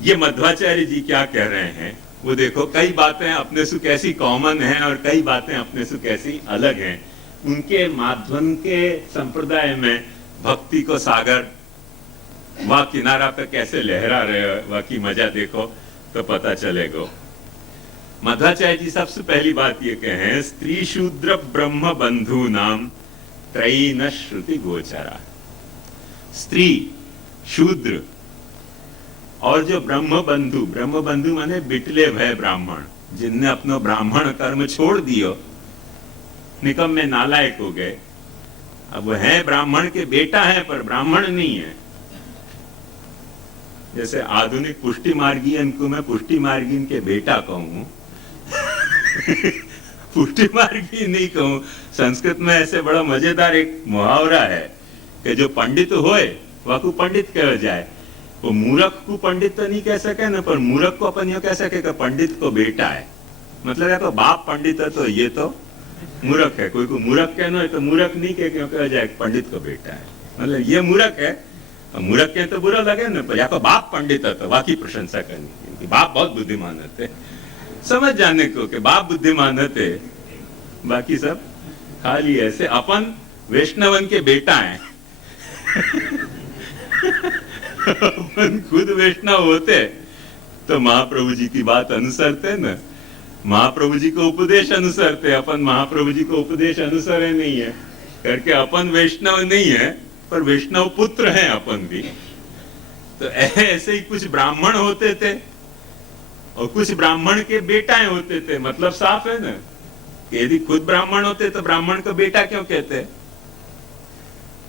ये मध्वाचार्य जी क्या कह रहे हैं वो देखो, कई बातें अपने से कैसी कॉमन हैं और कई बातें अपने से कैसी अलग हैं। उनके माध्वन के संप्रदाय में भक्ति को सागर वह किनारा पे कैसे लहरा रहे हो, वह की मजा देखो तो पता चलेगा। मध्वाचार्य जी सबसे पहली बात ये कहें, स्त्री शूद्र ब्रह्म बंधु नाम त्रयी न श्रुति गोचरा। स्त्री, शूद्र और जो ब्रह्म बंधु माने बिटले भय ब्राह्मण, जिनने अपनो ब्राह्मण कर्म छोड़ दियो, निकम में नालायक हो गए। अब है ब्राह्मण के बेटा है पर ब्राह्मण नहीं है। जैसे आधुनिक पुष्टि मार्गीयन को मैं पुष्टि मार्गीन के बेटा कहूं पुष्टि मार्गी नहीं कहूं। संस्कृत में ऐसे बड़ा मजेदार एक मुहावरा है कि जो पंडित होए वह को पंडित कह जाए। वो मूर्ख को पंडित तो नहीं कह सके ना, पर मूर्ख को अपन ये कह सके कि पंडित को बेटा है। मतलब या तो बाप पंडित है तो ये तो मूर्ख है। कोई को मूर्ख कहना है तो मूर्ख नहीं कह जाए पंडित को बेटा है, मतलब ये मूर्ख है। मूर्ख के तो बुरा लगे ना, पर या तो बाप पंडित है तो बाकी प्रशंसा करनी कि बाप बहुत बुद्धिमान है। समझ जाने को कि बाप बुद्धिमान है, बाकी सब खाली ऐसे अपन वैष्णवन के बेटा हैं अपन खुद वैष्णव होते तो महाप्रभु जी की बात अनुसरते न, महाप्रभु जी को उपदेश अनुसरते। अपन महाप्रभु जी को उपदेश अनुसरे नहीं है करके अपन वैष्णव नहीं है, पर वैष्णव पुत्र हैं अपन भी। तो ऐसे ही कुछ ब्राह्मण होते थे और कुछ ब्राह्मण के बेटाएं होते थे। मतलब साफ है ना कि यदि खुद ब्राह्मण होते तो ब्राह्मण को बेटा क्यों कहते।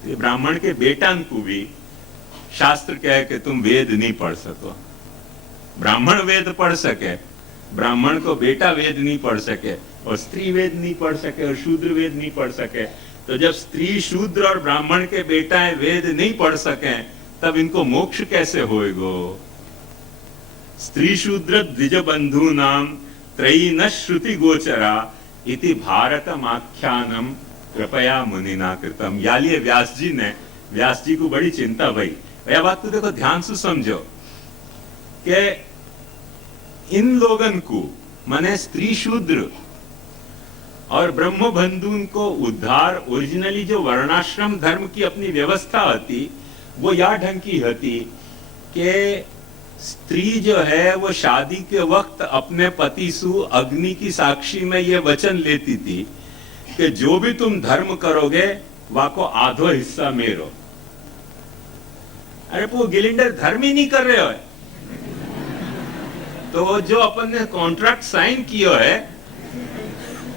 ये ब्राह्मण के बेटा को भी शास्त्र कहे कि तुम वेद नहीं पढ़ सको। ब्राह्मण वेद पढ़ सके, ब्राह्मण को बेटा वेद नहीं पढ़ सके, और स्त्री वेद नहीं पढ़ सके और शूद्र वेद नहीं पढ़ सके। तो जब स्त्री शूद्र और ब्राह्मण के बेटाएं वेद नहीं पढ़ सके तब इनको मोक्ष कैसे होएगो। स्त्री शूद्र द्विज बंधु नाम त्रयी न श्रुति गोचरा इति भारतम आख्यानम कृपया मुनिना कृतम। यालिए व्यास जी को बड़ी चिंता भई। यह बात को देखो ध्यान से समझो कि इन लोगन को माने स्त्री शूद्र और ब्रह्म बंधुन को उद्धार, ओरिजिनली जो वर्णाश्रम धर्म की अपनी व्यवस्था होती वो या ढंग की होती कि स्त्री जो है वो शादी के वक्त अपने पति सु अग्नि की साक्षी में ये वचन लेती थी कि जो भी तुम धर्म करोगे वाको आधो हिस्सा मेरो। अरे वो गिलिंडर धर्म ही नहीं कर रहे हो, तो जो अपन ने कॉन्ट्रैक्ट साइन किया है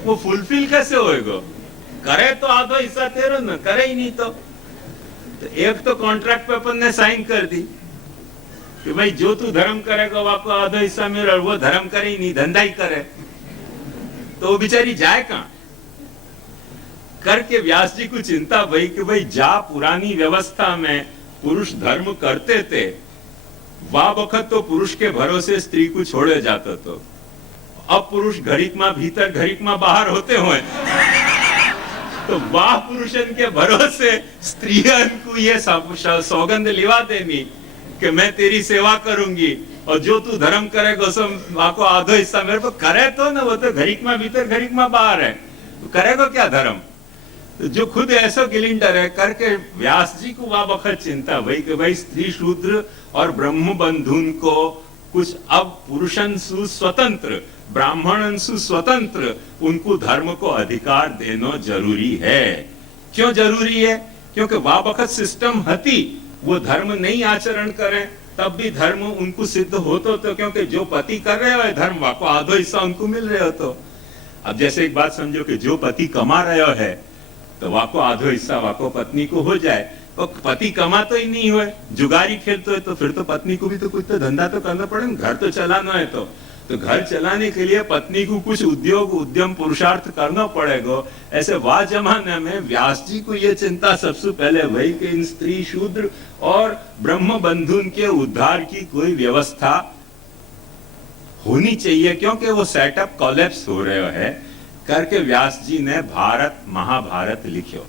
वो फुलफिल कैसे होएगा। करे तो आधो हिस्सा तेरो ना, करे ही नहीं तो एक तो कॉन्ट्रैक्ट पे अपन ने साइन कर दी कि भाई जो तू धर्म करेगा वो आपको आधा हिस्सा मेरा, और वो धर्म करे ही नहीं, धंधा ही करे, तो वो बेचारी जाए कहां। करके व्यास जी को चिंता भई कि भाई जा पुरानी व्यवस्था में पुरुष धर्म करते थे, वह वक्त तो पुरुष के भरोसे स्त्री को छोड़े जाता। तो अब पुरुष घड़ीक में भीतर घड़ीक में बाहर होते हुए तो वाह पुरुषन के भरोसे स्त्रियन को ये सौगंध लिवा देनी कि मैं तेरी सेवा करूंगी और जो तू धर्म करेगा सब को आधो हिस्सा मेरे को। करे तो ना, वो तो घड़ीक में भीतर घड़ीक में बाहर है, तो करेगा क्या धर्म। तो जो खुद ऐसा गिलिंडर है करके व्यास जी को वह वक्त चिंता भाई कि भाई स्त्री शूद्र और ब्रह्म बंधुन को कुछ अब पुरुषन सु स्वतंत्र, ब्राह्मणन सु स्वतंत्र उनको धर्म को अधिकार देना जरूरी है। क्यों जरूरी है? क्योंकि वह वक्त सिस्टम हती वो धर्म नहीं आचरण करें तब भी धर्म उनको सिद्ध होतो तो, क्योंकि जो पति कर रहे हो धर्म वाको आधो हिस्सा उनको मिल रहे हो। तो अब जैसे एक बात समझो कि जो पति कमा रहे है तो वाको आधो हिस्सा वाको पत्नी को हो जाए, तो पति कमा तो ही नहीं हुए, जुगारी खेलते है तो फिर तो पत्नी को भी तो कुछ तो धंधा तो करना पड़े, घर तो चलाना है। तो घर चलाने के लिए पत्नी को कुछ उद्योग उद्यम पुरुषार्थ करना पड़ेगा। ऐसे वाह जमाने में व्यास जी को ये चिंता सबसे पहले वही कि इन स्त्री शूद्र और ब्रह्म बंधुन के उद्धार की कोई व्यवस्था होनी चाहिए, क्योंकि वो सेटअप कोलैप्स हो रहे है। करके व्यास जी ने भारत महाभारत लिखो।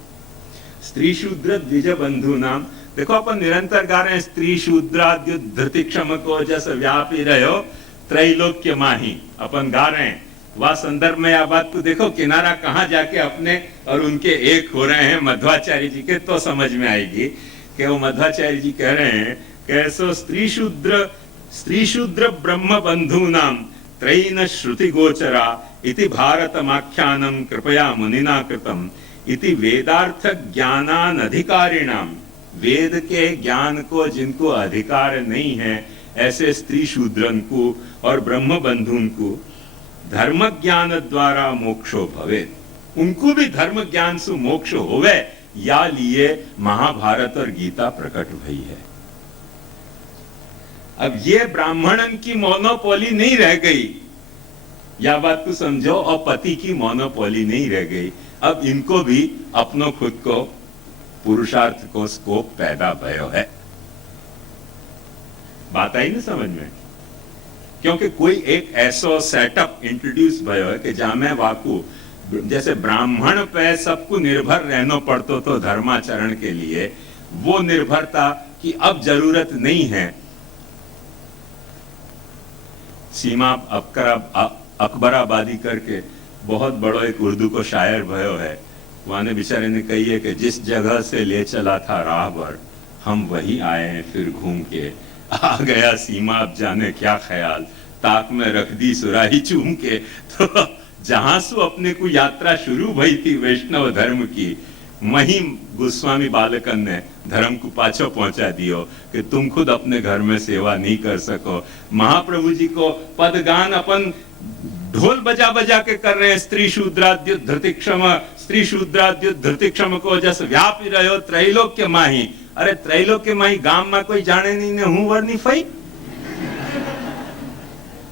स्त्री शूद्र द्विज बंधु नाम देखो अपन निरंतर गा रहे हैं, स्त्री शूद्राद्य धृति क्षम को जस व्यापी रहो त्रैलोक्य माही, अपन गा रहे हैं। वह संदर्भ में यह बात को देखो, किनारा कहां जाके अपने और उनके एक हो रहे हैं मध्वाचार्य जी के, तो समझ में आएगी कि वो मध्वाचार्य जी कह रहे हैं कैसो स्त्री शूद्र ब्रह्म बंधु नाम त्रयीन श्रुति गोचरा इति भारतमाख्यानम कृपया मुनिना कृतम इति वेदार्थ ज्ञानान अधिकारिणाम, वेद के ज्ञान को जिनको अधिकार नहीं है ऐसे स्त्री शूद्रन को और ब्रह्म बंधुन को धर्म ज्ञान द्वारा मोक्षो भवे, उनको भी धर्म ज्ञान से मोक्ष होवे, या लिए महाभारत और गीता प्रकट हुई है। अब ये ब्राह्मणन की मोनोपोली नहीं रह गई, या बात को समझो, और पति की मोनोपोली नहीं रह गई। अब इनको भी अपनो खुद को पुरुषार्थ को स्कोप पैदा भयो है। बात आई ना समझ में? क्योंकि कोई एक ऐसा सेटअप इंट्रोड्यूस भयो है कि जहां में वाकू जैसे ब्राह्मण पे सबको निर्भर रहना पड़तो तो धर्माचरण के लिए, वो निर्भरता की अब जरूरत नहीं है। सीमा अकबराबादी करके बहुत बड़ो एक उर्दू को शायर भयो है, वहां बेचारे ने कही है कि जिस जगह से ले चला था राहबर हम वही आए हैं फिर घूम के, आ गया सीमा अब जाने क्या ख्याल, ताक में रख दी सुराही चूम के। तो जहां से अपने को यात्रा शुरू भई थी वैष्णव धर्म की, वहीं गोस्वामी बालकन ने धर्म को पाछो पहुंचा दियो कि तुम खुद अपने घर में सेवा नहीं कर सको। महाप्रभु जी को पदगान अपन ढोल बजा बजा के कर रहे हैं, स्त्री शूद्राद्य धृतिक्षम, स्त्री शूद्राद्य धृतिक्षम को जस व्यापी रहो त्रैलोक्य माही। अरे त्रैलोक्य माही गाम में कोई जाने नहीं ने हूं वर्णी फई,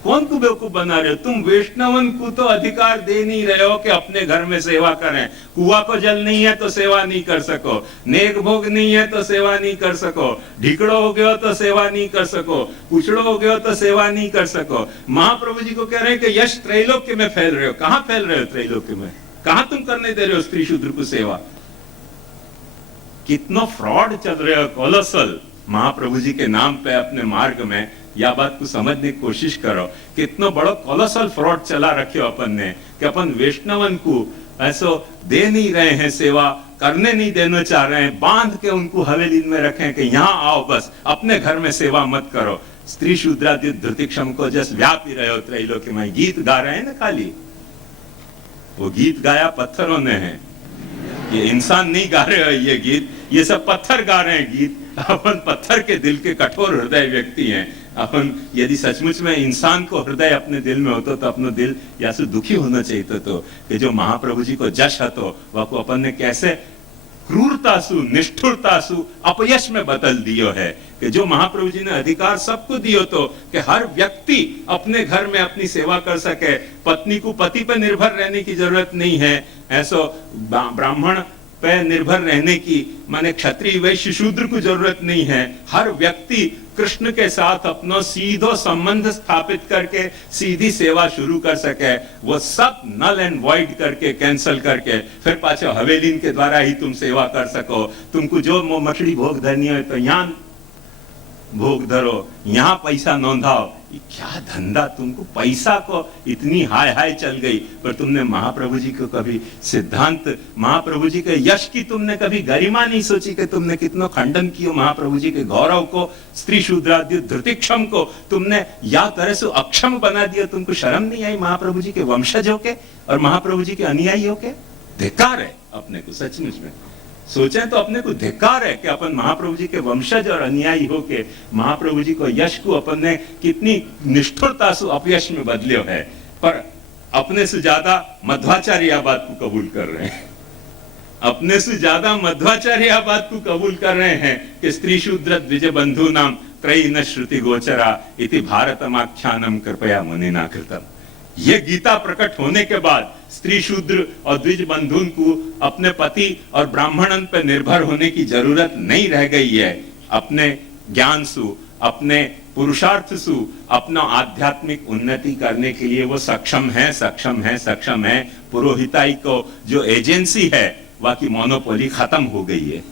कौन को बेवकूफ बना रहे हो तुम? वैष्णवन को तो अधिकार दे नहीं रहे हो कि अपने घर में सेवा करें। कुआ को जल नहीं है तो सेवा नहीं कर सको, नेक भोग नहीं है तो सेवा नहीं कर सको, ढिकड़ो हो गए तो सेवा नहीं कर सको, कुचड़ो हो गए तो सेवा नहीं कर सको। महाप्रभु जी को कह रहे हैं कि यश त्रैलोक्य में फैल रहे हो। कहां फैल रहे हो त्रैलोक्य में? कहां तुम करने दे रहे हो स्त्री शूद्र को सेवा? कितना फ्रॉड चल रहे हो कोलोसल महाप्रभु जी के नाम पे अपने मार्ग में। या बात को समझने की कोशिश करो, कितना बड़ा कोलोसल फ्रॉड चला रखे अपन ने कि अपन वैष्णवन को ऐसो दे नहीं रहे हैं, सेवा करने नहीं देना चाह रहे हैं, बांध के उनको हवेली में रखें कि यहाँ आओ बस अपने घर में सेवा मत करो। स्त्री शूद्रादि धृतिक्षम को जस व्यापी रहे हो त्रैलोक्य में। गीत गा रहे हैं ना, खाली वो गीत गाया पत्थरों ने है, ये इंसान नहीं गा रहे हो ये गीत, ये सब पत्थर गा रहे हैं गीत। अपन पत्थर के दिल के कठोर हृदय व्यक्ति हैं। अपन यदि सचमुच में इंसान को हृदय अपने दिल में होता तो अपना दिल या से दुखी होना चाहिए तो कि जो महाप्रभु जी को जश हतो वह को अपन ने कैसे क्रूरतासु निष्ठुरतासु अपयश में बदल दियो है कि जो महाप्रभु जी ने अधिकार सबको दियो तो कि हर व्यक्ति अपने घर में अपनी सेवा कर सके, पत्नी को पति पर निर्भर रहने की जरूरत नहीं है, ऐसो ब्राह्मण पे निर्भर रहने की माने क्षत्रिय वैश्य शूद्र को जरूरत नहीं है। हर व्यक्ति कृष्ण के साथ अपना सीधो संबंध स्थापित करके सीधी सेवा शुरू कर सके। वो सब नल एंड वॉइड करके कैंसल करके फिर पाछो हवेलीन के द्वारा ही तुम सेवा कर सको। तुमको जो मछली भोग धरनी है तो यहाँ भोग धरो, यहाँ पैसा नोंधाओ। ये क्या धंधा, तुमको पैसा को इतनी हाय हाय चल गई, पर तुमने महाप्रभु जी को कभी सिद्धांत, महाप्रभु जी के यश की तुमने कभी गरिमा नहीं सोची कि तुमने कितना खंडन किया महाप्रभु जी के गौरव को, स्त्री शूद्रादि धृतिक्षम को तुमने या तरह से अक्षम बना दिया। तुमको शर्म नहीं आई महाप्रभु जी के वंशज होके और महाप्रभु जी के अनुयायी होके? धिक्कार है अपने को, सचमुच में सोचें तो अपने को धिक्कार है कि अपन महाप्रभु जी के वंशज और अनुयायी होके महाप्रभु जी को यश को अपन ने कितनी निष्ठुरता से अपयश में बदलियो है। पर अपने से ज्यादा मध्वाचार्य बात को कबूल कर रहे हैं, अपने से ज्यादा मध्वाचार्य बात को कबूल कर रहे हैं कि स्त्री शूद्र द्विज बंधु नाम त्रयी न श्रुति गोचरा इति भारतमाख्यानम कृपया मुनिना कृतम। ये गीता प्रकट होने के बाद स्त्री शूद्र और द्विज बंधुन को अपने पति और ब्राह्मणन पर निर्भर होने की जरूरत नहीं रह गई है। अपने ज्ञान सु, अपने पुरुषार्थ सु, अपना आध्यात्मिक उन्नति करने के लिए वो सक्षम है, सक्षम है, सक्षम है। पुरोहिताई को जो एजेंसी है वह की मोनोपोली खत्म हो गई है।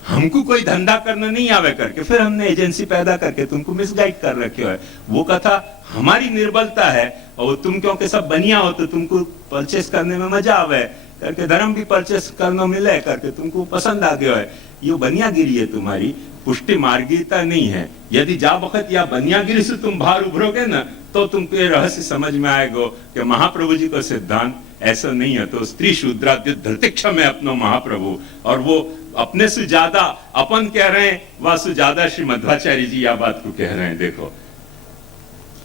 हमको कोई धंधा करना नहीं आवे करके फिर हमने एजेंसी पैदा करके तुमको मिसगाइड कर रखे है। वो कथा हमारी निर्बलता है, और तुम क्योंकि सब बनिया हो तो तुमको परचेस करने में मजा आवे करके धर्म भी परचेस करना मिले करके तुमको पसंद आ गया है। ये बनियागिरी है तुम्हारी, पुष्टि मार्गिकता नहीं है। यदि जा वक्त या बनियागिरी से तुम बाहर उभरोगे ना तो तुमको ये रहस्य समझ में आएगा कि महाप्रभु जी का सिद्धांत ऐसा नहीं है। तो स्त्री शूद्राद्य धृतिक्षम है अपनो महाप्रभु, और वो अपने से ज्यादा अपन कह रहे हैं, वह से ज्यादा श्री मध्वाचार्य जी यह बात को कह रहे हैं। देखो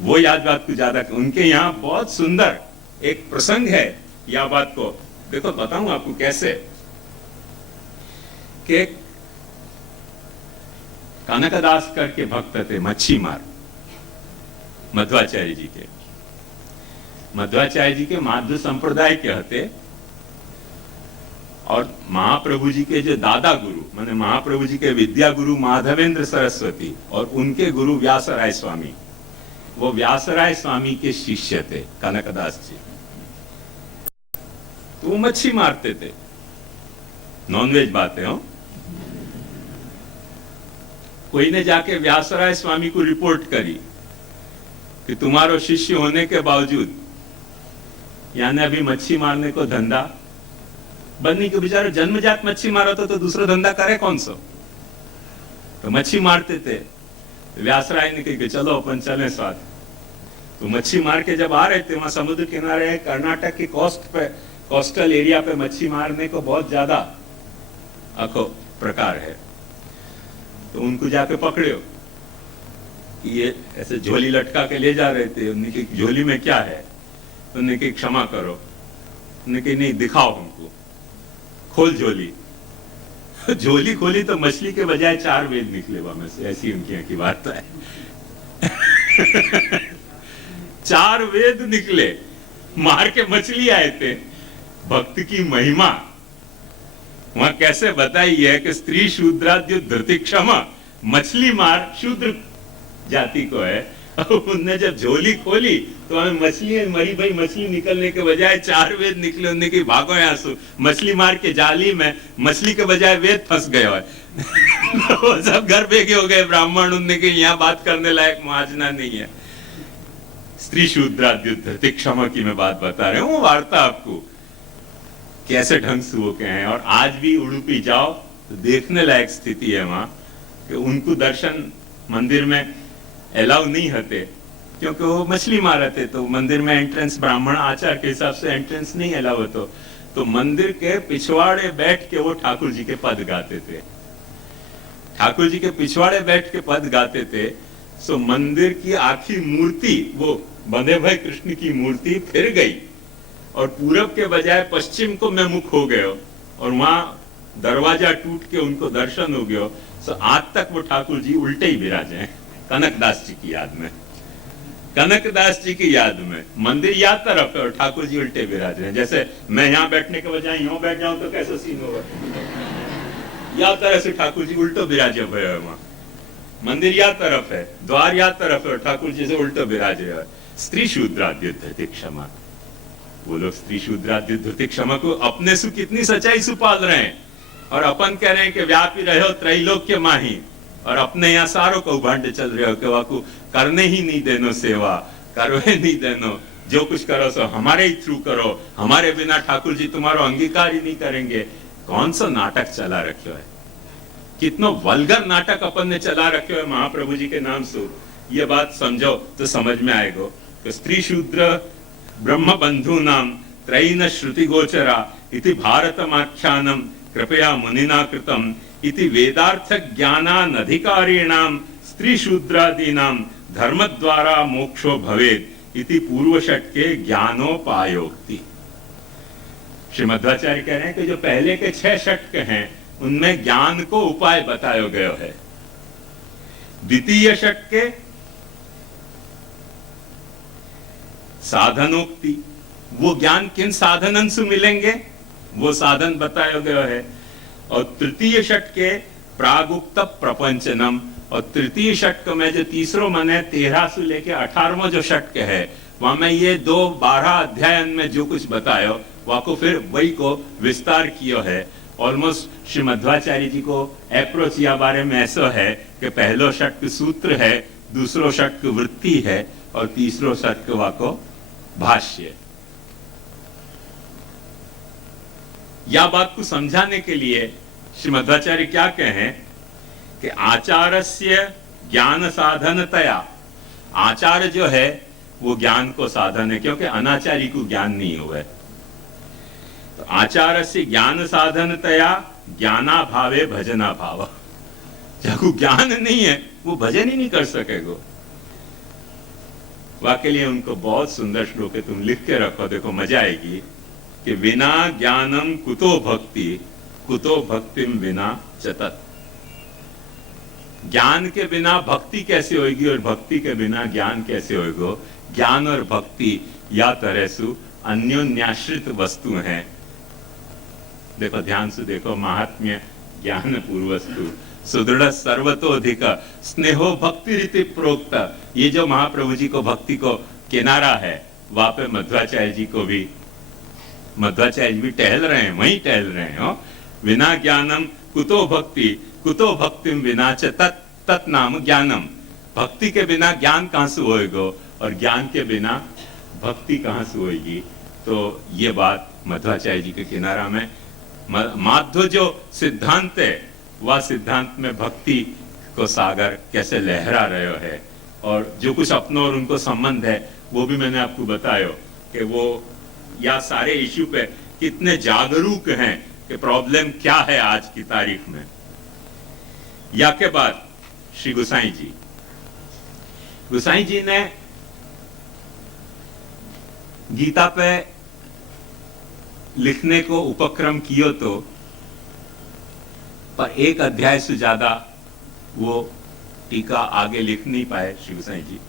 वो याद बात को ज्यादा, उनके यहाँ बहुत सुंदर एक प्रसंग है यह बात को। देखो बताऊं आपको कैसे, कि कनकदास करके भक्त थे मच्छी मार, मध्वाचार्य जी के, मध्वाचार्य जी के माध्व संप्रदाय के हते, और महाप्रभु जी के जो दादा गुरु माने महाप्रभु जी के विद्या गुरु माधवेंद्र सरस्वती और उनके गुरु व्यासराय स्वामी, वो व्यासराय स्वामी के शिष्य थे कनकदास जी। तो वो मच्छी मारते थे, नॉनवेज बातें हो। कोई ने जाके व्यासराय स्वामी को रिपोर्ट करी कि तुम्हारो शिष्य होने के बावजूद यानी अभी मच्छी मारने को धंधा बनने के, बेचारे जन्मजात मच्छी मारा तो दूसरा धंधा करे कौन सा। तो मच्छी मारते थे। व्यासराय ने कहा कि चलो अपन चलें साथ। तो मच्छी मार के जब आ रहे थे, वहां समुद्र किनारे कर्नाटक की कोस्ट पे, कोस्टल एरिया पे मच्छी मारने को बहुत ज्यादा अखो प्रकार है। तो उनको जाके पकड़ो, ये ऐसे झोली लटका के ले जा रहे थे। उनकी झोली में क्या है? उन्होंने कहा क्षमा करो। उन्होंने कहा नहीं दिखाओ हमको, खोल झोली। झोली खोली तो मछली के बजाय 4 वेद निकले वहां में से, ऐसी उनकी यहाँ की बात है। 4 वेद निकले, मार के मछली आए थे। भक्त की महिमा वहां कैसे बताई है कि स्त्री शूद्राद्य धृति क्षमा, मछली मार शूद्र जाति को है। उनने जब झोली खोली तो हमें मछली मरी भाई मछली निकलने के बजाय 4 वेद निकले। उनने की भागो यहाँ से, मछली मार के जाली में मछली के बजाय वेद फंस गए है। वो सब घर भेगे हो गए ब्राह्मण। उनने की यहाँ बात करने लायक मुआजना नहीं है। स्त्री शूद्राद्य धृति क्षमा की मैं बात बता रहा हूँ, वार्ता आपको कैसे ढंग से वो कहे हैं। और आज भी उडुपी जाओ तो देखने लायक स्थिति है वहां कि उनको दर्शन मंदिर में अलाउ नहीं होते, क्योंकि वो मछली मारे थे। तो मंदिर में एंट्रेंस ब्राह्मण आचार के हिसाब से एंट्रेंस नहीं अलाउ होता। तो मंदिर के पिछवाड़े बैठ के वो ठाकुर जी के पद गाते थे। ठाकुर जी के पिछवाड़े बैठ के पद गाते थे। सो मंदिर की आखिरी मूर्ति, वो बंधे भाई कृष्ण की मूर्ति फिर गई और पूरब के बजाय पश्चिम को में मुख हो गए, और वहां दरवाजा टूट के उनको दर्शन हो गया। सो आज तक वो ठाकुर जी उल्टे ही विराजे हैं, कनकदास जी की याद में। कनकदास जी की याद में मंदिर याद तरफ है और ठाकुर जी उल्टे विराजे हैं। जैसे मैं यहाँ बैठने के बजाय यहाँ बैठ जाऊं तो कैसा सीन होगा? या तरह से ठाकुर जी उल्टो विराजे हुए है। वहां मंदिर या तरफ है, द्वार या तरफ है, ठाकुर जी से उल्टो विराजे है। स्त्री शूद्राद्य धृति क्षमा, वो लोग स्त्री शूद्राद्य धृति क्षमा को अपने से कितनी सच्चाई से पाल रहे हैं। और अपन कह रहे हैं कि व्यापी रहे हो त्रैलोक्य माही, और अपने यहाँ सारों को उभांडे चल रहे हो कि वाकू करने ही नहीं देनो सेवा, करो ही नहीं देनो, जो कुछ करो सो हमारे ही थ्रू करो, हमारे बिना ठाकुर जी तुम्हारा अंगीकार ही नहीं करेंगे। कौन सा नाटक चला रखे है, कितना वल्गर नाटक अपन ने चला रखे है महाप्रभु जी के नाम से। ये बात समझो तो समझ में आएगा कि स्त्री शूद्र ब्रह्म बंधु नाम त्रयीन श्रुति गोचरा इति भारतमाख्यानम कृपया मुनिना कृतम इति वेदार्थ ज्ञानानधिकारिणाम स्त्री शूद्रादीनाम धर्म द्वारा मोक्षो भवेद इति पूर्व षट्के ज्ञानोपायोक्ति। श्री मध्वाचार्य कह रहे हैं कि जो पहले के 6 षट्क हैं उनमें ज्ञान को उपाय बताया गया है। द्वितीय षट्के साधनोक्ति, वो ज्ञान किन साधनन से मिलेंगे वो साधन बताया गया है। और तृतीय षट्के प्रागुक्त प्रपंचनम, और तृतीय षट्क में जो तीसरो मन है 13 से लेके 18वां जो षट्क है वहां में ये 12 अध्याय में जो कुछ बतायो वहां को फिर वही को विस्तार किया है। ऑलमोस्ट श्री मध्वाचार्य जी को अप्रोच या बारे में ऐसा है कि पहलो षट्क सूत्र है, दूसरो षट्क वृत्ति है और तीसरो षट्क वाको भाष्य। या बात को समझाने के लिए श्री मध्वाचार्य क्या कहें कि आचारस्य ज्ञान साधनतया, आचार जो है वो ज्ञान को साधन है, क्योंकि अनाचारी को ज्ञान नहीं हुआ है। तो आचारस्य ज्ञान साधनतया ज्ञाना भावे भजना भाव, जिसको ज्ञान नहीं है वो भजन ही नहीं कर सकेगा। वाके लिए उनको बहुत सुंदर श्लोक है, तुम लिख के रखो, देखो मजा आएगी कि बिना ज्ञानम कुतो भक्ति, कुतो भक्तिम बिना चतत। ज्ञान के बिना भक्ति कैसे होगी और भक्ति के बिना ज्ञान कैसे होगा? ज्ञान और भक्ति या तरह अन्योन्याश्रित वस्तु हैं। देखो ध्यान से देखो, महात्म्य ज्ञान पूर्वस्तु सुदृढ़ सर्वतोधिक स्नेहो भक्ति रीति प्रोक्त। ये जो महाप्रभु जी को भक्ति को किनारा है, वहां पे मध्वाचार्य जी को भी, मध्वाचार्य जी भी टहल रहे हैं, वहीं टहल रहे हैं। बिना ज्ञानम कुतो भक्ति, कुतो भक्तिम विना च तत् तत् नाम ज्ञानम। भक्ति के बिना ज्ञान कहां से होएगा और ज्ञान के बिना भक्ति कहां से होएगी? तो ये बात मध्वाचार्य जी के किनारा में माध्व जो सिद्धांत है, वह सिद्धांत में भक्ति को सागर कैसे लहरा रहे है, और जो कुछ अपनों और उनको संबंध है वो भी मैंने आपको बताया कि वो या सारे इश्यू पे कितने जागरूक हैं कि प्रॉब्लम क्या है आज की तारीख में। या के बाद श्री गोसाई जी ने गीता पे लिखने को उपक्रम किया, तो पर एक अध्याय से ज्यादा वो टीका आगे लिख नहीं पाए श्री गोसाई जी।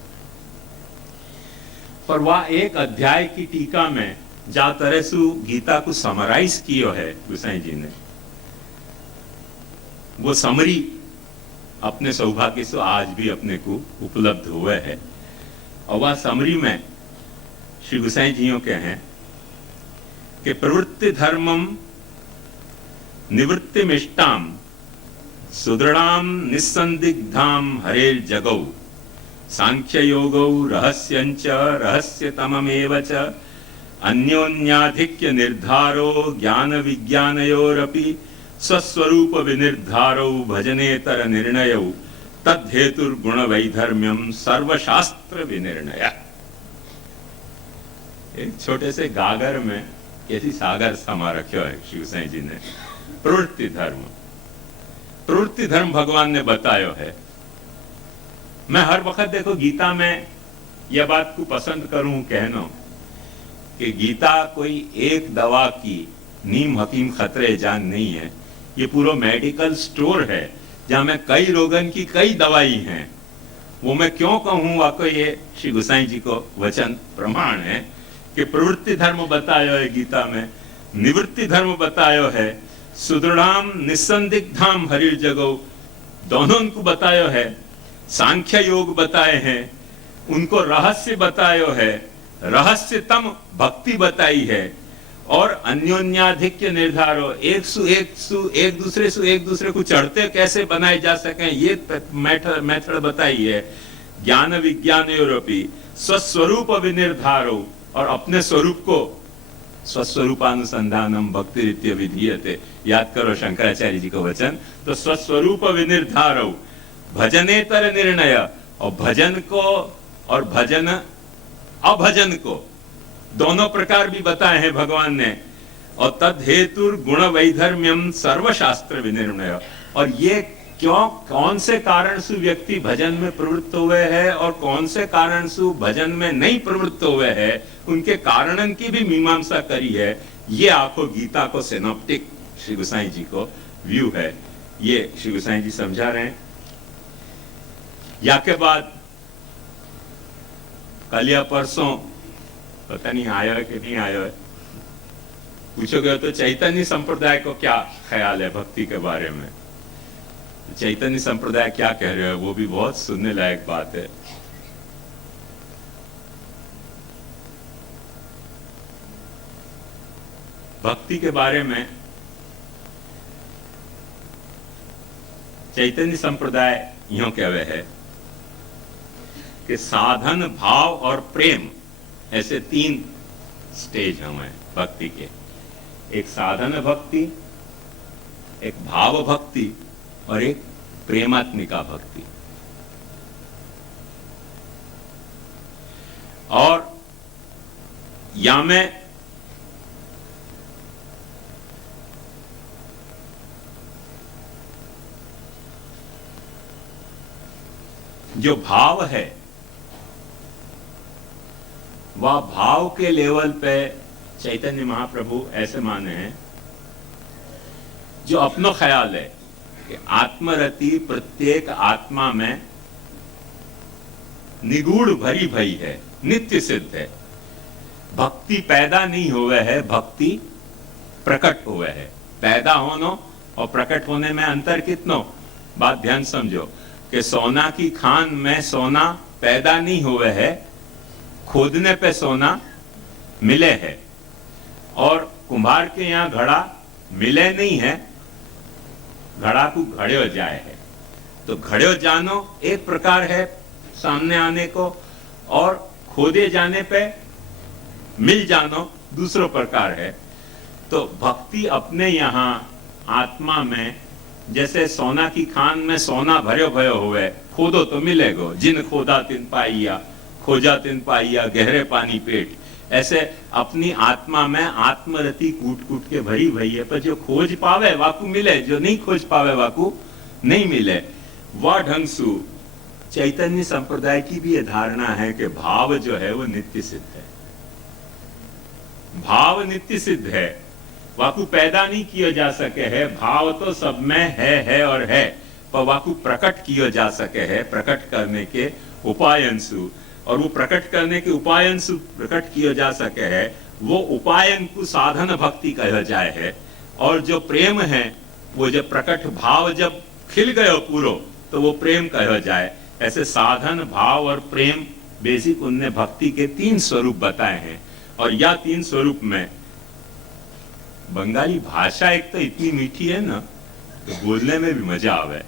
पर वह एक अध्याय की टीका में जा तरह से गीता को समराइज किया है गोसाई जी ने, वो समरी अपने सौभाग्य से आज भी अपने को उपलब्ध हुए है। और वह समरी में श्री गोसाई जियों के हैं कि प्रवृत्ति धर्मम निवृत्तिमिष्टाम सुदृढ़ाम निस्संदिग्धाम हरेर जगौ सांख्य योगौ रहस्यंच रहस्यतममेव च अन्योन्याधिक्य निर्धारो ज्ञान विज्ञानयोरपि स्वस्वरूप विनिर्धारो भजनेतर निर्णयौ तद्धेतुर्गुण वैधर्म्यम सर्वशास्त्र विनिर्णय। एक छोटे से गागर में कैसी सागर समा रखो है शिव साई जी ने। प्रवृत्ति धर्म भगवान ने बतायो है। मैं हर वक्त देखो गीता में यह बात को पसंद करूं कहना कि गीता कोई एक दवा की नीम हकीम खतरे जान नहीं है। ये पूरा मेडिकल स्टोर है जहां में कई रोगन की कई दवाई हैं। वो मैं क्यों कहूं, वाको ये श्री गोसाई जी को वचन प्रमाण है कि प्रवृत्ति धर्म बतायो है गीता में, निवृत्ति धर्म बतायो है, सुदृढ़ाम निस्संदिग्धाम हरिर जगो दोनों उनको बतायो है, सांख्य योग बताए हैं, उनको रहस्य बतायो है, रहस्यतम भक्ति बताई है, और अन्योन्याधिक्य निर्धारो एक दूसरे को चढ़ते कैसे बनाए जा सके ये मेथड बताई है। ज्ञान विज्ञान यूरोपी स्वस्वरूप विनिर्धारो, और अपने स्वरूप को स्वस्वरूपानुसंधानम भक्ति रीत्य विधीयते। याद करो शंकराचार्य जी को वचन, तो स्वस्वरूप विनिर्धारो भजनेतर निर्णय, और भजन को और भजन अभजन को दोनों प्रकार भी बताए हैं भगवान ने। और तद हेतु गुण वैधर्म्यम सर्वशास्त्र विनिर्णय, और ये क्यों कौन से कारण से व्यक्ति भजन में प्रवृत्त हुए हैं और कौन से कारण से भजन में नहीं प्रवृत्त हुए हैं, उनके कारणन की भी मीमांसा करी है। ये आपको गीता को सिनॉप्टिक श्री गोसाई जी को व्यू है, ये श्री गोसाई जी समझा रहे हैं। या के बाद कल या परसों पता नहीं आया है कि नहीं आया है, पूछोगे तो चैतन्य संप्रदाय को क्या ख्याल है भक्ति के बारे में, चैतन्य संप्रदाय क्या कह रहे हो, वो भी बहुत सुनने लायक बात है। भक्ति के बारे में चैतन्य संप्रदाय यूं कहवे है कि साधन, भाव और प्रेम, ऐसे 3 स्टेज हमें भक्ति के। एक साधन भक्ति, एक भाव भक्ति और एक प्रेमात्मिका भक्ति। और या में जो भाव है वह भाव के लेवल पे चैतन्य महाप्रभु ऐसे माने हैं, जो अपनो ख्याल है कि आत्मरति प्रत्येक आत्मा में निगूढ़ भरी भई है, नित्य सिद्ध है। भक्ति पैदा नहीं हुए है, भक्ति प्रकट हुए है। पैदा होनो और प्रकट होने में अंतर कितनो? बात ध्यान समझो कि सोना की खान में सोना पैदा नहीं हुए है, खोदने पे सोना मिले है। और कुम्हार के यहाँ घड़ा मिले नहीं है, घड़ा को घड़ो जाए है। तो घड़ो जानो एक प्रकार है सामने आने को, और खोदे जाने पे मिल जानो दूसरो प्रकार है। तो भक्ति अपने यहाँ आत्मा में, जैसे सोना की खान में सोना भरो भयो हुए, खोदो तो मिलेगो, जिन खोदा तिन पाइया, खोजा तिन पाइया, गहरे पानी पेट। ऐसे अपनी आत्मा में आत्मरति कूट कूट के भरी भई है, पर जो खोज पावे वाकू मिले, जो नहीं खोज पावे वाकू नहीं मिले। वह ढंग सु चैतन्य संप्रदाय की भी यह धारणा है कि भाव जो है वो नित्य सिद्ध है। भाव नित्य सिद्ध है, वाकू पैदा नहीं किया जा सके है। भाव तो सब में है और है, पर वाकू प्रकट किया जा सके है प्रकट करने के उपायंसु। और वो प्रकट करने के उपायंसु प्रकट किया जा सके है, वो उपायन को साधन भक्ति कहा जाए है। और जो प्रेम है वो जब प्रकट भाव जब खिल गयो पूरो, तो वो प्रेम कहा जाए। ऐसे साधन, भाव और प्रेम बेसिक उनने भक्ति के 3 स्वरूप बताए हैं। और यह 3 स्वरूप में बंगाली भाषा एक तो इतनी मीठी है ना, तो बोलने में भी मजा आवे।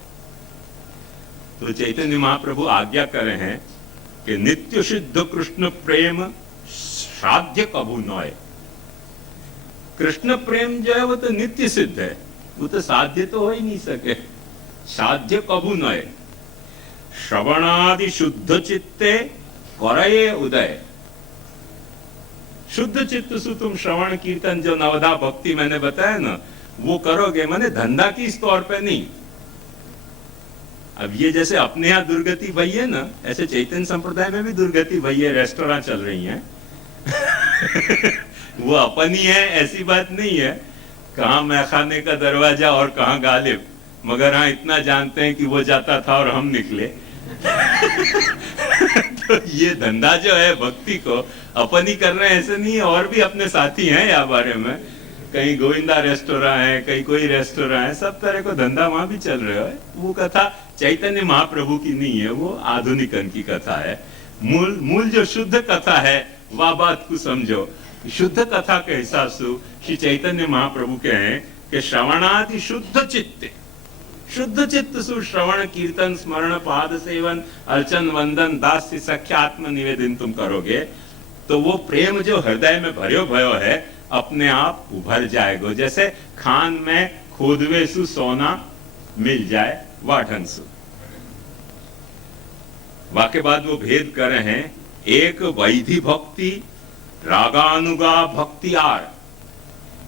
तो चैतन्य महाप्रभु आज्ञा करे हैं कि नित्य शुद्ध कृष्ण प्रेम साध्य कबू नय। कृष्ण प्रेम जो है वो तो नित्य सिद्ध है, वो तो साध्य तो हो ही नहीं सके। साध्य कबू नय। श्रवणादि शुद्ध चित्ते करये उदय। शुद्ध चित्त से तुम श्रवण कीर्तन जो नवदा भक्ति मैंने बताया ना, वो करोगे, माने धंधा की इस तौर पे नहीं। अब ये जैसे अपने यहाँ दुर्गति भई है ना, ऐसे चैतन्य संप्रदाय में भी दुर्गति भई है, रेस्टोरेंट चल रही हैं। वो अपनी है ऐसी बात नहीं है, कहाँ मैखाने का दरवाजा और कहाँ गालिब। मगर हाँ इतना जानते हैं कि वो जाता था और हम निकले। तो ये धंधा जो है भक्ति को अपन ही कर रहे हैं ऐसे नहीं है, और भी अपने साथी हैं या बारे में। कहीं गोविंदा रेस्टोरेंट है, कहीं कोई रेस्टोरेंट है, सब तरह को धंधा वहां भी चल रहा है। वो कथा चैतन्य महाप्रभु की नहीं है, वो आधुनिकन की कथा है। मूल जो शुद्ध कथा है वह बात को समझो। शुद्ध कथा के हिसाब से श्री चैतन्य महाप्रभु के हैं कि श्रवणादि शुद्ध चित्ते, शुद्ध चित्त सु श्रवण कीर्तन स्मरण पाद सेवन अर्चन वंदन दास्य सख्या आत्म निवेदन तुम करोगे, तो वो प्रेम जो हृदय में भरो भयो है अपने आप उभर जाएगा। जैसे खान में खोदवे सु सोना मिल जाए वाठन सु। वाके बाद वो भेद करे हैं, एक वैधि भक्ति रागानुगा भक्ति आर।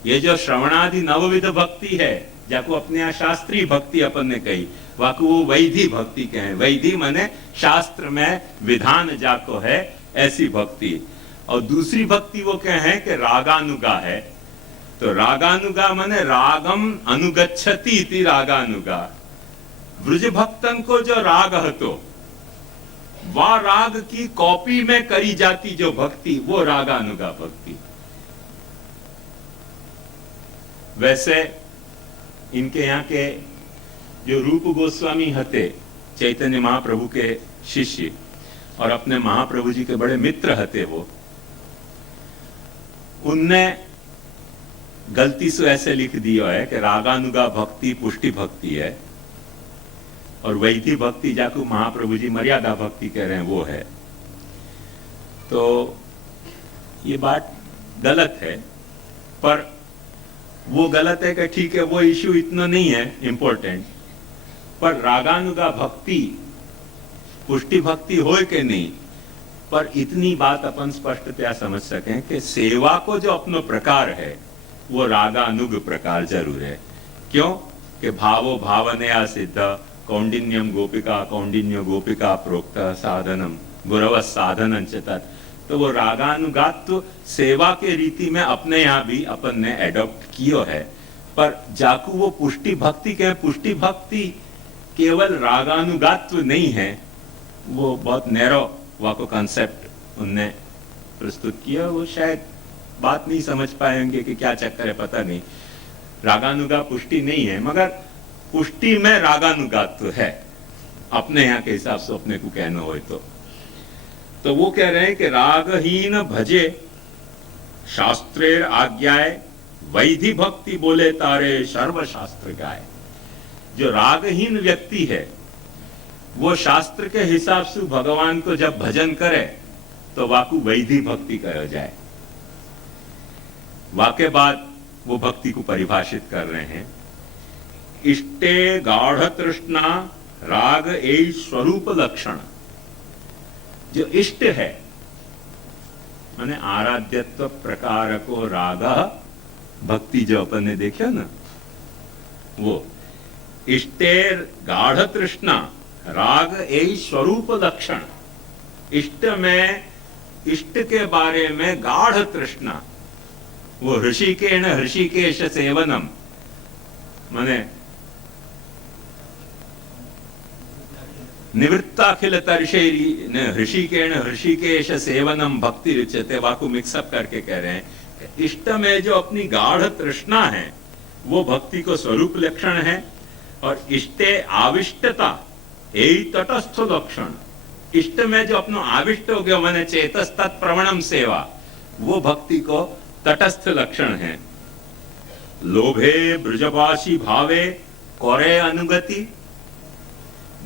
ये जो श्रवणादि नवविध भक्ति है, जाको अपने यहाँ शास्त्रीय भक्ति अपन ने कही, वाको वो वैधि भक्ति कहें। वैधि माने शास्त्र में विधान जाको है ऐसी भक्ति। और दूसरी भक्ति वो कहें कि रागानुगा है। तो रागानुगा माने रागम अनुगच्छति इति रागानुगा। ब्रज भक्तन को जो राग हतो, वह राग की कॉपी में करी जाती जो भक्ति, वो रागानुगा भक्ति। वैसे इनके यहाँ के जो रूप गोस्वामी हते, चैतन्य महाप्रभु के शिष्य और अपने महाप्रभु जी के बड़े मित्र हते, वो उनने गलती से ऐसे लिख दिया है कि रागानुगा भक्ति पुष्टि भक्ति है। और वैधि भक्ति जाकू महाप्रभु जी मर्यादा भक्ति कह रहे हैं वो है। तो ये बात गलत है, पर वो गलत है कि ठीक है वो इश्यू इतना नहीं है इंपॉर्टेंट, पर रागानुगा भक्ति पुष्टि भक्ति हो कि नहीं, पर इतनी बात अपन स्पष्टतया समझ सकें कि सेवा को जो अपनो प्रकार है वो रागानुग प्रकार जरूर है। क्यों कि भावो भावनया सिद्ध कौंडिन्यम गोपिका कौंडिन्य गोपिका प्रोक्त साधनम गुरव साधन चेतत। तो वो रागानुगात्व सेवा के रीति में अपने यहाँ भी अपन ने एडॉप्ट किया है, पर जाकू वो पुष्टि भक्ति के पुष्टि भक्ति केवल रागानुगात्व नहीं है, वो बहुत नैरो वाको कॉन्सेप्ट उनने प्रस्तुत किया। वो शायद बात नहीं समझ पाएंगे कि क्या चक्कर है, पता नहीं। रागानुगा पुष्टि नहीं है, मगर पुष्टि में रागानुगात्व है अपने यहाँ के हिसाब से अपने को कहना हो तो वो कह रहे हैं कि रागहीन भजे शास्त्रेर आज्ञाए वैधि भक्ति बोले तारे सर्व शास्त्र गाए। जो रागहीन व्यक्ति है वो शास्त्र के हिसाब से भगवान को जब भजन करे तो वाकु वैधि भक्ति कहा जाए। वाके बाद वो भक्ति को परिभाषित कर रहे हैं, इष्टे गाढ़ तृष्णा राग ए स्वरूप लक्षण। जो इष्ट है माने आराध्यत्व प्रकार को राग भक्ति जो अपन ने देखा ना, वो इष्टेर गाढ़ तृष्णा राग ए स्वरूप लक्षण। इष्ट में इष्ट के बारे में गाढ़ तृष्णा, वो ऋषिकेण ऋषिकेश सेवनम माने निवृत्ताखिल तर्शेरी ऋषिकेण ऋषिकेश सेवनम भक्ति रुच्यते। वाकु मिक्सअप करके कह रहे हैं इष्ट में जो अपनी गाढ़ तृष्णा है वो भक्ति को स्वरूप लक्षण है, और इष्टे आविष्टता यही तटस्थ लक्षण। इष्ट में जो अपनो आविष्ट हो गया मैंने चेतस तत्प्रवणम सेवा, वो भक्ति को तटस्थ लक्षण है। लोभे ब्रजवासी भावे कोरे अनुगति।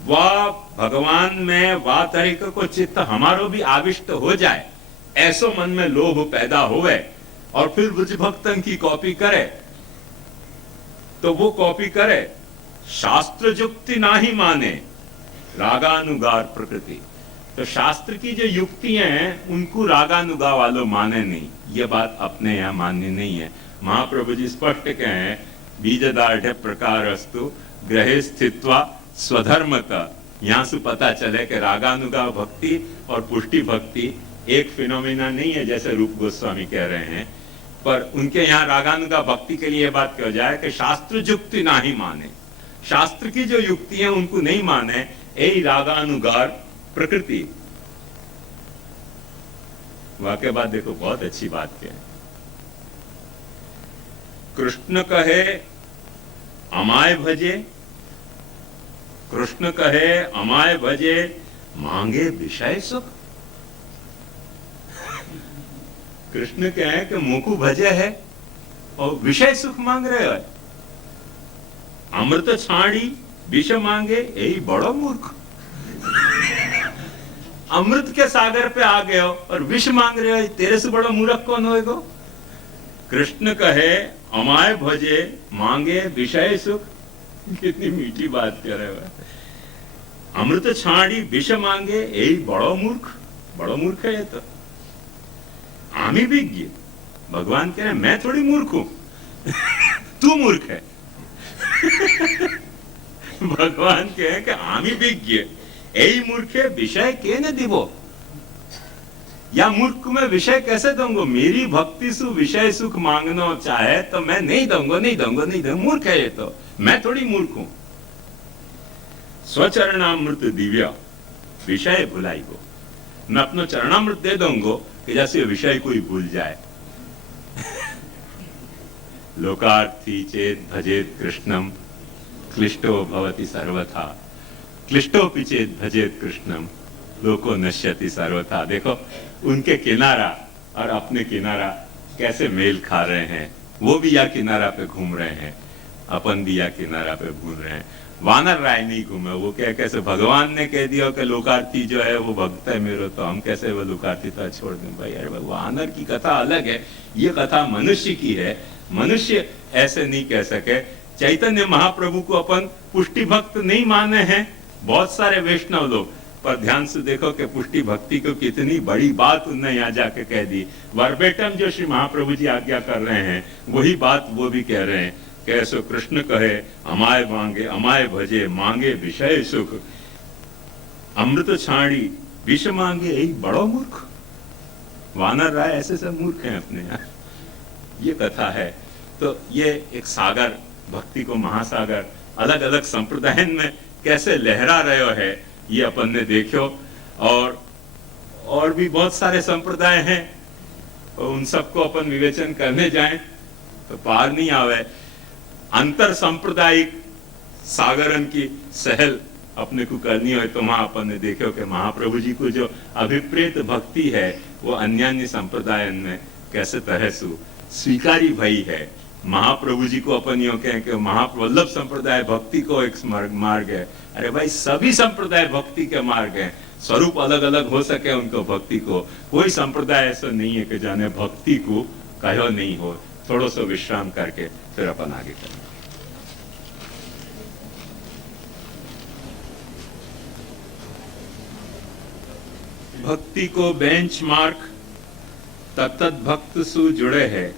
वह भगवान में वाह तरीके को चित्त हमारो भी आविष्ट हो जाए, ऐसो मन में लोभ पैदा होवे और फिर ब्रज भक्तन की कॉपी करे, तो वो कॉपी करे शास्त्र युक्ति ना ही माने रागानुगार प्रकृति। तो शास्त्र की जो युक्तियां हैं उनको रागानुगा वालों माने नहीं, ये बात अपने यहाँ मान्य नहीं है। महाप्रभु जी स्पष्ट कहे बीजदाढ़ प्रकारस्तु ग्रहे स्थित्वा स्वधर्मता। यहां से पता चले कि रागानुगा भक्ति और पुष्टि भक्ति एक फिनोमिना नहीं है जैसे रूप गोस्वामी कह रहे हैं, पर उनके यहाँ रागानुगा भक्ति के लिए बात कह जाए कि शास्त्र युक्ति ना ही माने, शास्त्र की जो युक्ति है उनको नहीं माने, यही रागानुगार प्रकृति। वाके बाद देखो बहुत अच्छी बात क्या है, कृष्ण कहे अमाय भजे, कृष्ण कहे अमाय भजे मांगे विषय सुख। कृष्ण कहे कि मुखु भजे है और विषय सुख मांग रहे हो। अमृत छाड़ी विष मांगे यही बड़ो मूर्ख। अमृत के सागर पे आ गए हो और विष मांग रहे हो, तेरे से बड़ा मूर्ख कौन होएगा। कृष्ण कहे अमाय भजे मांगे विषय सुख। कितनी मीठी बात कर रहे हो। अमृत छाड़ी विष मांगे यही बड़ो मूर्ख है ये तो। आमी विज्ञ, भगवान कह रहे मैं थोड़ी मूर्ख हूं तू मूर्ख है। भगवान कहे कि आमी विज्ञ यही मूर्ख है, विषय के न दिवो, या मूर्ख में विषय कैसे दूंगा। मेरी भक्ति सु विषय सुख मांगना चाहे तो मैं नहीं दूंगा। मूर्ख है ये तो, मैं थोड़ी मूर्ख हूं। स्वचरणामृत दिव्या विषय भुलाई को, मैं अपना चरणामृत दे दूंगा कि जैसे विषय कोई भूल जाए। लोकार्थी चेत भजेत कृष्णम क्लिष्टो भवति सर्वथा, क्लिष्टोपि चेत भजेत कृष्णम लोको नश्यति सर्वथा। देखो उनके किनारा और अपने किनारा कैसे मेल खा रहे हैं। वो भी या किनारा पे घूम रहे हैं, अपन भी या किनारा पे घूम रहे हैं। वानर राय नहीं घूमे, वो क्या कैसे भगवान ने कह दिया कि लोकार्थी जो है वो भक्त है मेरो, तो हम कैसे वो लोकार्थिता छोड़ दें भाई। अरे वानर की कथा अलग है, ये कथा मनुष्य की है। मनुष्य ऐसे नहीं कह सके। चैतन्य महाप्रभु को अपन पुष्टि भक्त नहीं माने हैं बहुत सारे वैष्णव लोग, पर ध्यान से देखो कि पुष्टि भक्ति को कितनी बड़ी बात उन्होंने यहाँ जाके कह दी। वर्बेटम जो श्री महाप्रभु जी आज्ञा कर रहे हैं वही बात वो भी कह रहे हैं। कैसो कृष्ण कहे अमाय मांगे अमाय भजे, मांगे विषय सुख, अमृत छाड़ी विष मांगे यही बड़ो मूर्ख। वानर राय ऐसे सब मूर्ख हैं अपने यहाँ। ये कथा है। तो ये एक सागर, भक्ति को महासागर अलग अलग संप्रदाय में कैसे लहरा रहे है ये अपन ने देखो। और भी बहुत सारे संप्रदाय हैं, उन सबको अपन विवेचन करने जाएं तो पार नहीं आवे। अंतर सांप्रदायिक सागरन की सहल अपने को करनी हो तो वहां अपन ने देखो कि महाप्रभु जी को जो अभिप्रेत भक्ति है वो अन्य संप्रदाय में कैसे तरह से स्वीकारी भई है। महाप्रभु जी को अपन यूं कहें कि महावल्लभ संप्रदाय भक्ति को एक मार्ग है। अरे भाई सभी संप्रदाय भक्ति के मार्ग हैं, स्वरूप अलग अलग हो सके उनको भक्ति को, कोई संप्रदाय ऐसा नहीं है कि जाने भक्ति को कहो नहीं हो। थोड़ा सा विश्राम करके फिर अपन आगे करेंगे। भक्ति को बेंचमार्क तत्त भक्त सु जुड़े है।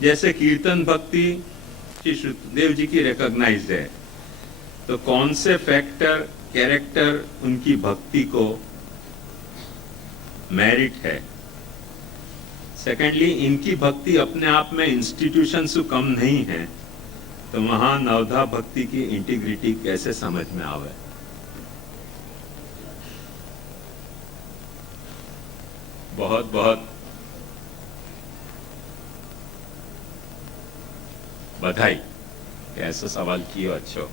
जैसे कीर्तन भक्ति श्री शुद्धदेव जी की रिकॉग्नाइज है, तो कौन से फैक्टर कैरेक्टर उनकी भक्ति को मेरिट है। सेकेंडली, इनकी भक्ति अपने आप में इंस्टीट्यूशन से कम नहीं है, तो वहां नवधा भक्ति की इंटीग्रिटी कैसे समझ में आवे। बहुत बहुत बधाई, ऐसा सवाल किए अच्छो।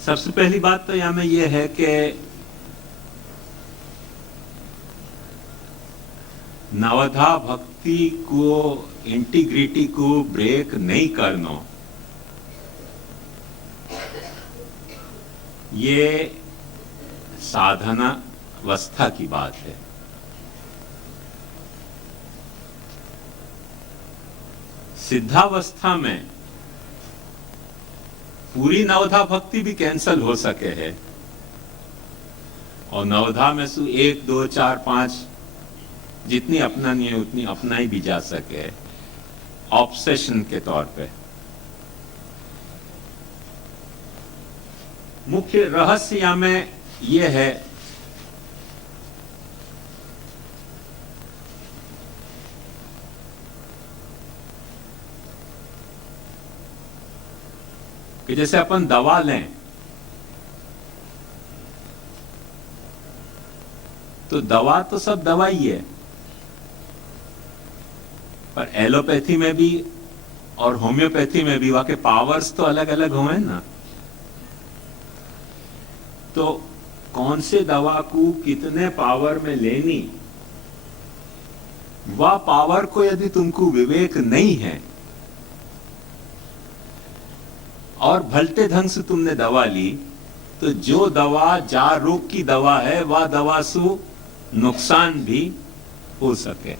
सबसे पहली बात तो यहां में यह है कि नवधा भक्ति को इंटीग्रिटी को ब्रेक नहीं करना, ये साधना अवस्था की बात है। सिद्धावस्था में पूरी नवधा भक्ति भी कैंसल हो सके है, और नवधा में से 1, 2, 4, 5 जितनी अपना नहीं है उतनी अपना ही भी जा सके ऑब्सेशन के तौर पे। मुख्य रहस्य में यह है कि जैसे अपन दवा लें तो दवा तो सब दवा ही है, पर एलोपैथी में भी और होम्योपैथी में भी वहां के पावर्स तो अलग अलग हुए ना। तो कौन से दवा को कितने पावर में लेनी, वह पावर को यदि तुमको विवेक नहीं है और भलते ढंग से तुमने दवा ली, तो जो दवा जार रोग की दवा है वह दवा से नुकसान भी हो सके।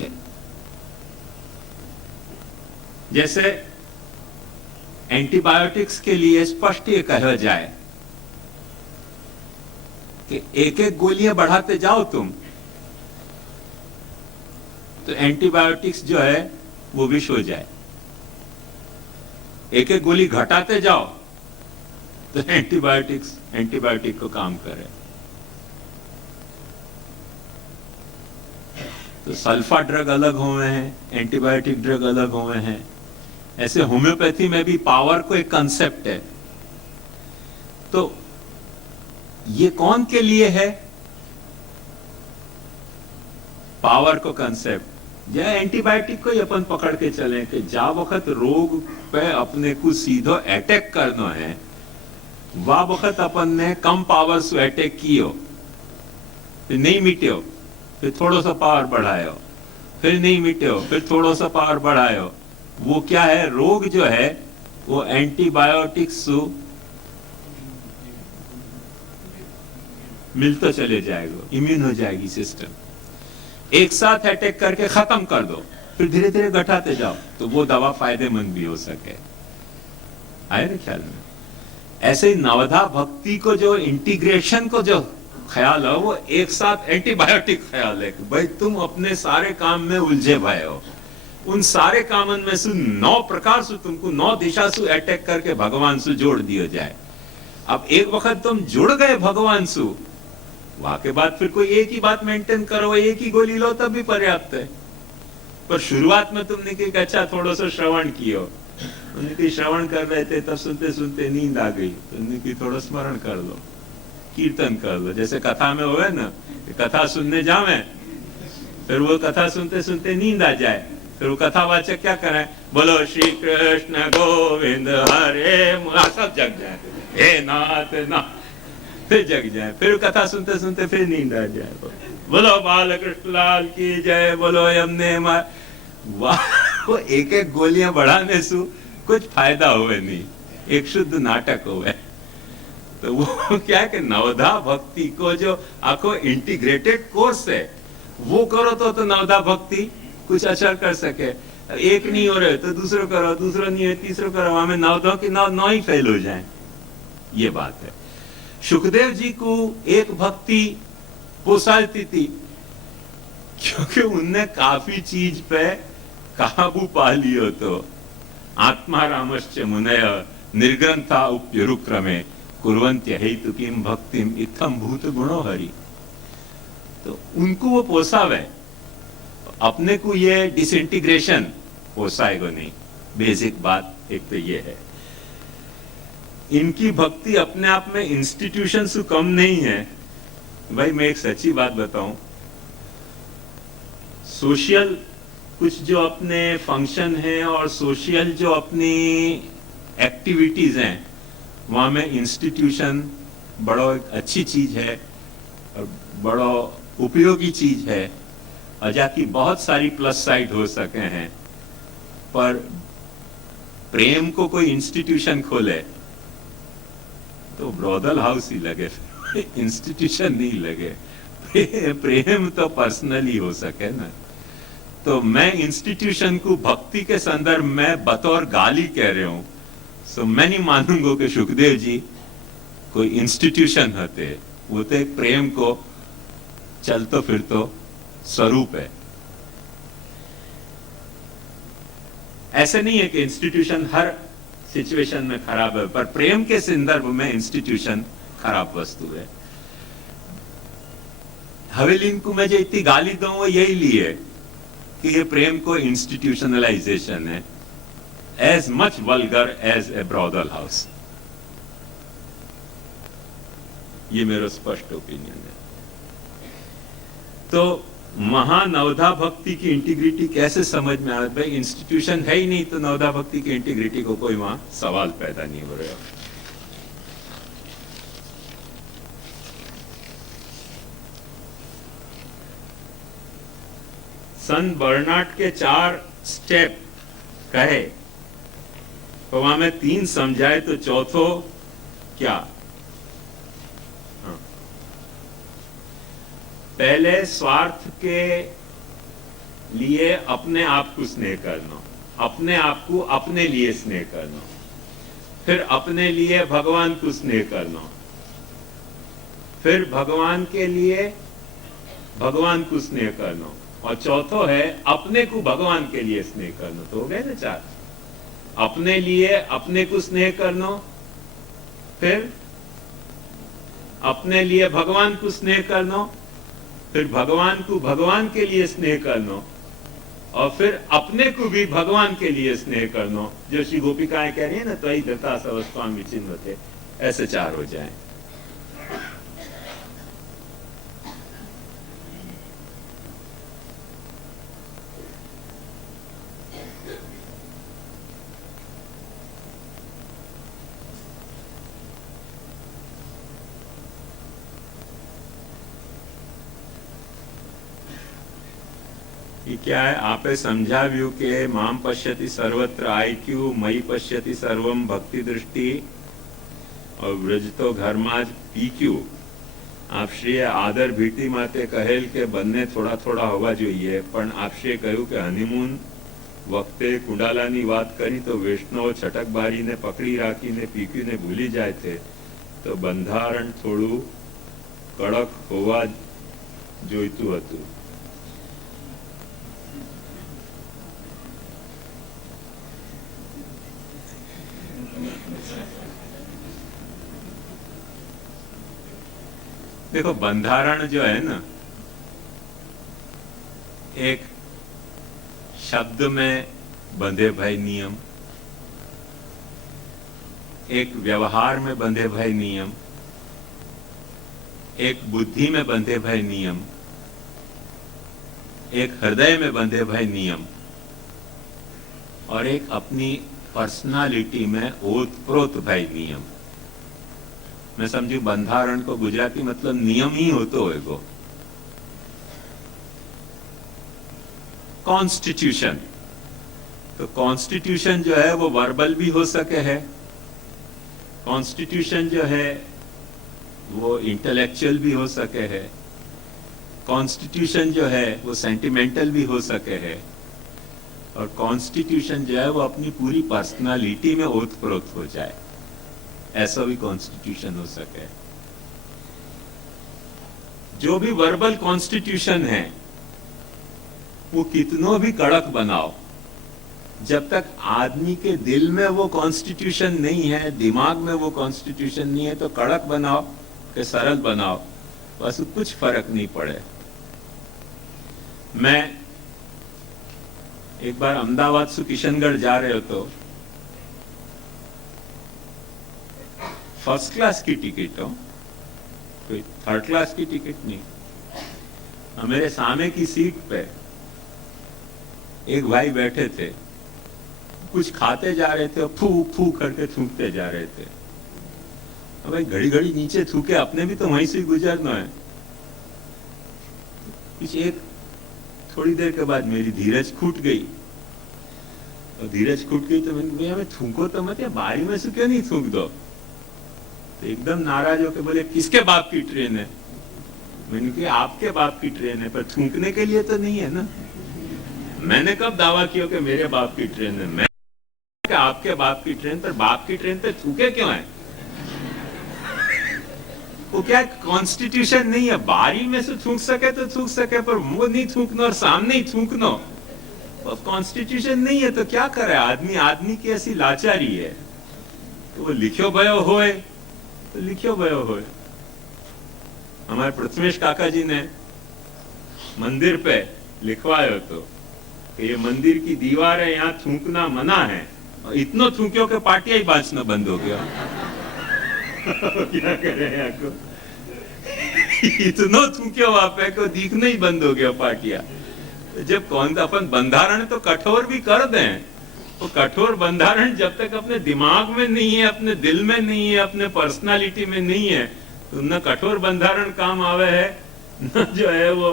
जैसे एंटीबायोटिक्स के लिए स्पष्ट ये कहा जाए कि एक एक गोलियां बढ़ाते जाओ तुम, तो एंटीबायोटिक्स जो है वो विष हो जाए। एक एक गोली घटाते जाओ तो एंटीबायोटिक को काम करे। तो सल्फा ड्रग अलग हुए हैं, एंटीबायोटिक ड्रग अलग हुए हैं। ऐसे होम्योपैथी में भी पावर को एक कंसेप्ट है। तो ये कौन के लिए है पावर को कंसेप्ट? या एंटीबायोटिक को ही अपन पकड़ के चले कि जा वक्त रोग पे अपने को सीधो अटैक करना है, वह वक्त अपन ने कम पावर से अटैक कियो, फिर नहीं मिट्यो, फिर थोड़ा सा पावर बढ़ायो, फिर नहीं मिटे हो, फिर थोड़ा सा पावर बढ़ाए हो। वो क्या है, रोग जो है वो एंटीबायोटिक्स मिलता चले जाएगा, इम्यून हो जाएगी सिस्टम। एक साथ अटैक करके खत्म कर दो, फिर धीरे धीरे घटाते जाओ, तो वो दवा फायदेमंद भी हो सके। आए ना ख्याल में? ऐसे ही नवधा भक्ति को जो इंटीग्रेशन को जो ख्याल है, वो एक साथ एंटीबायोटिक ख्याल है कि भाई तुम अपने सारे काम में उलझे भय हो, उन सारे कामन में से 9 प्रकार से तुमको 9 दिशा से अटैक करके भगवान से जोड़ दिया जाए। अब एक वक्त तुम जुड़ गए भगवान से, वहां के बाद फिर कोई एक ही बात मेंटेन करो, एक ही गोली लो, तब भी पर्याप्त है। पर शुरुआत में तुमने कि अच्छा थोड़ा सा श्रवण किया, उन्हें कि श्रवण कर रहे थे, तब सुनते सुनते नींद आ गई, तो उन्हें कि थोड़ा स्मरण कर लो, कीर्तन कर लो। जैसे कथा में हुए ना, कथा सुनने जावे, फिर वो कथा सुनते सुनते नींद आ जाए, फिर वो कथावाचक क्या करें, बोलो श्री कृष्ण गोविंद हरे, सब जग जाए, हे नाथ ना, फिर जग जाए, फिर कथा सुनते सुनते फिर नींद आ जाए, बोलो बाल कृष्ण लाल की जय, बोलो यमुने माँ। वो एक एक गोलियां बढ़ाने से कुछ फायदा हुए नहीं, एक शुद्ध नाटक हुए। तो वो क्या है कि नवधा भक्ति को जो आखो इंटीग्रेटेड कोर्स है, वो करो तो नवधा भक्ति कुछ असर कर सके। एक नहीं हो रहे तो दूसरा करो, दूसरा नहीं है तीसरा करो, हमें नवधा की नौ ही फेल हो जाए, ये बात है। सुखदेव जी को एक भक्ति पोसाती थी, क्योंकि उनने काफी चीज पे काबू पा लियो। तो आत्मा रामश्च मुनय निर्ग्रंथा उप्यरुक्रमे कुर्वन्त्य हेतु किम भक्तिम इत्थम भूत गुणो हरि। तो उनको वो पोसावे, अपने को ये डिसइंटीग्रेशन पोसाएगा नहीं। बेसिक बात एक तो ये है। इनकी भक्ति अपने आप में इंस्टीट्यूशन से कम नहीं है। भाई मैं एक सच्ची बात बताऊं, सोशल कुछ जो अपने फंक्शन है और सोशल जो अपनी एक्टिविटीज हैं, वहां में इंस्टीट्यूशन बड़ा अच्छी चीज है और बड़ा उपयोगी चीज है, और जाकि बहुत सारी प्लस साइड हो सके हैं। पर प्रेम को कोई इंस्टीट्यूशन खोले तो ब्रॉदल हाउस ही लगे, इंस्टीट्यूशन नहीं लगे। प्रेम तो पर्सनली हो सके ना। तो मैं इंस्टीट्यूशन को भक्ति के संदर्भ में बतौर गाली कह रहे हूं, सो मैं नहीं मानूंगा कि सुखदेव जी कोई इंस्टीट्यूशन होते। वो तो एक प्रेम को चलतो फिरतो स्वरूप है। ऐसे नहीं है कि इंस्टीट्यूशन हर सिचुएशन में खराब है, पर प्रेम के संदर्भ में इंस्टीट्यूशन खराब वस्तु है। हवेलीन को मैं जो इतनी गाली दूं वो यही लिए कि ये प्रेम को इंस्टीट्यूशनलाइजेशन है, as much vulgar as a brothel house. ये मेरा स्पष्ट ओपिनियन है। तो महानवधा भक्ति की इंटीग्रिटी कैसे समझ में आ रहा है? भाई इंस्टीट्यूशन है ही नहीं, तो नवधा भक्ति की इंटीग्रिटी को कोई वहां सवाल पैदा नहीं हो रहा। सन बर्नार्ड के 4 स्टेप कहे, तो वहां में 3 समझाए, तो चौथो क्या? पहले स्वार्थ के लिए अपने आप को स्नेह करना, अपने आप को अपने लिए स्नेह करना, फिर अपने लिए भगवान को स्नेह करना, फिर भगवान के लिए भगवान को स्नेह करना, और चौथो है अपने को भगवान के लिए स्नेह करना। तो हो गए ना 4। अपने लिए अपने को स्नेह करना, फिर अपने लिए भगवान को स्नेह करना, फिर भगवान को भगवान के लिए स्नेह करना, और फिर अपने को भी भगवान के लिए स्नेह करना। जो श्री गोपिकाएं कह रही है ना, तो ही दत्ता सवस्वाम विचिन्न होते, ऐसे 4 हो जाएं। એ क्या है आपे समझाव्યું કે મામ પશ્યતિ સર્વત્ર આઈક્યુ મયી પશ્યતિ સર્વમ ભક્તિ દૃષ્ટિ और વ્રજ તો ઘરમાં જ પીક્યુ આપશ્રીએ આદર ભીટી માટે કહેલ કે બંને થોડા થોડા હોવા જોઈએ પણ આપશ્રીએ કહ્યું કે હનીમૂન વખતે કુંડાલાની વાત કરી તો વૈષ્ણવ છટકબારીને પકડી રાખીને પીક્યુને ભૂલી જાય છે તો બંધારણ થોડું કડક હોવા જોઈતું હતું. देखो बंधारण जो है ना एक शब्द में बंधे भय नियम, एक व्यवहार में बंधे भय नियम, एक बुद्धि में बंधे भय नियम, एक हृदय में बंधे भय नियम और एक अपनी पर्सनालिटी में ओतप्रोत भय नियम. मैं समझू बंधारण को गुजराती मतलब नियम ही होतो होएगो. कॉन्स्टिट्यूशन, तो कॉन्स्टिट्यूशन जो है वो वर्बल भी हो सके है, कॉन्स्टिट्यूशन जो है वो इंटेलेक्चुअल भी हो सके है, कॉन्स्टिट्यूशन जो है वो सेंटिमेंटल भी हो सके है और कॉन्स्टिट्यूशन जो है वो अपनी पूरी पर्सनालिटी में ओतप्रोत हो जाए, ऐसा भी कॉन्स्टिट्यूशन हो सके. जो भी वर्बल कॉन्स्टिट्यूशन है वो कितनों भी कड़क बनाओ, जब तक आदमी के दिल में वो कॉन्स्टिट्यूशन नहीं है, दिमाग में वो कॉन्स्टिट्यूशन नहीं है, तो कड़क बनाओ कि सरल बनाओ बस कुछ फर्क नहीं पड़े. मैं एक बार अहमदाबाद से किशनगढ़ जा रहे हो तो फर्स्ट क्लास की टिकट हो, कोई थर्ड क्लास की टिकट नहीं. मेरे सामने की सीट पे एक भाई बैठे थे, कुछ खाते जा रहे थे, फू फू करके थूकते जा रहे थे. भाई घड़ी घड़ी नीचे थूके, अपने भी तो वहीं से गुजरना है. कुछ एक थोड़ी देर के बाद मेरी धीरज छूट गई, और धीरज छूट गई तो मैंने भैया मैं थूको तो मत, या बारी में से क्यों नहीं थूक दो. तो एकदम नाराज होकर बोले किसके बाप की ट्रेन है. मैंने कहा आपके बाप की ट्रेन है, पर थूकने के लिए तो नहीं है ना. मैंने कब दावा किया कि मेरे बाप की ट्रेन है, मैं आपके बाप की ट्रेन, पर बाप की ट्रेन पे थूके क्यों है. वो क्या कॉन्स्टिट्यूशन नहीं है, बारी में से थूक सके तो थूक सके, पर वो नहीं थूकना और सामने ही थूकना. कॉन्स्टिट्यूशन नहीं है तो क्या करे आदमी. आदमी की ऐसी लाचारी है. तो वो लिखो भयो होए तो लिखो भयो होए. हमारे प्रथमेश काका जी ने मंदिर पे लिखवायो तो कि ये मंदिर की दीवार है, यहाँ थूकना मना है. और इतना थूक्यो कि पाटिया ही बांचना बंद हो गया. क्या करे आपको. इतना थूक्यो वहां पे को दिखना ही बंद हो गया पाटिया. जब कौन अपन बंधारण तो कठोर भी कर दें, तो कठोर बंधारण जब तक अपने दिमाग में नहीं है, अपने दिल में नहीं है, अपने पर्सनालिटी में नहीं है, तो न कठोर बंधारण काम आवे है, न जो है वो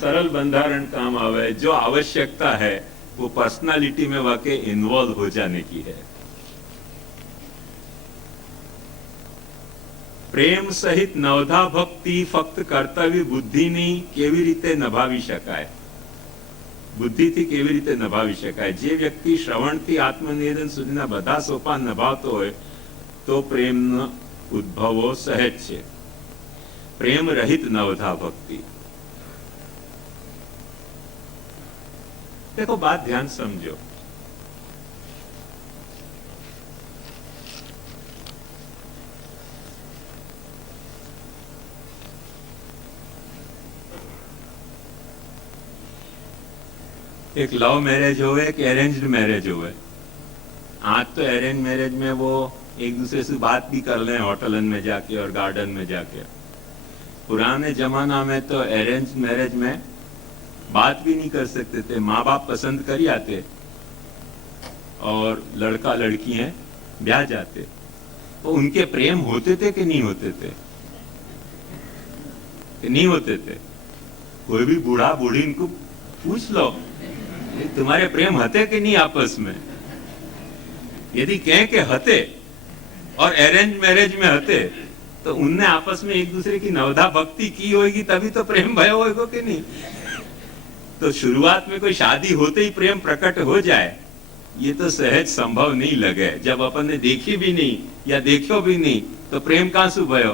सरल बंधारण काम आवे. जो आवश्यकता है वो पर्सनालिटी में वाकई इन्वॉल्व हो जाने की है. પ્રેમ સહિત નવધા ભક્તિ ફક્ત કર્તવ્ય બુદ્ધિની કેવી રીતે નભાવી શકાય, બુદ્ધિથી કેવી રીતે નભાવી શકાય. જે વ્યક્તિ શ્રવણથી આત્મનિવેદન સુધીના બધા સોપાન નભાવતો હોય તો પ્રેમનો ઉદ્ભવો સહેજ છે. પ્રેમ રહિત નવધા ભક્તિ. देखो बात ध्यान समझो. एक लव मैरिज हो, एक अरेंज्ड मैरिज हो. आज तो अरेंज मैरिज में वो एक दूसरे से बात भी कर लें होटलन में जाके और गार्डन में जाके. पुराने जमाना में तो अरेंज मैरिज में बात भी नहीं कर सकते थे. माँ बाप पसंद कर आते और लड़का लड़की हैं ब्याह जाते. तो उनके प्रेम होते थे कि नहीं होते थे, कि नहीं होते थे. कोई भी बूढ़ा बूढ़ी इनको पूछ लो तुम्हारे प्रेम हते कि नहीं आपस में? यदि कहें के हते और अरेंज मैरिज में हते तो उनने आपस में एक दूसरे की नवधा भक्ति की होगी, तभी तो प्रेम भयो होगा कि नहीं? तो शुरुआत में कोई शादी होते ही प्रेम प्रकट हो जाए, ये तो सहज संभव नहीं लगे। जब अपन ने देखी भी नहीं या देखो भी नहीं तो प्रेम कहां से भयो?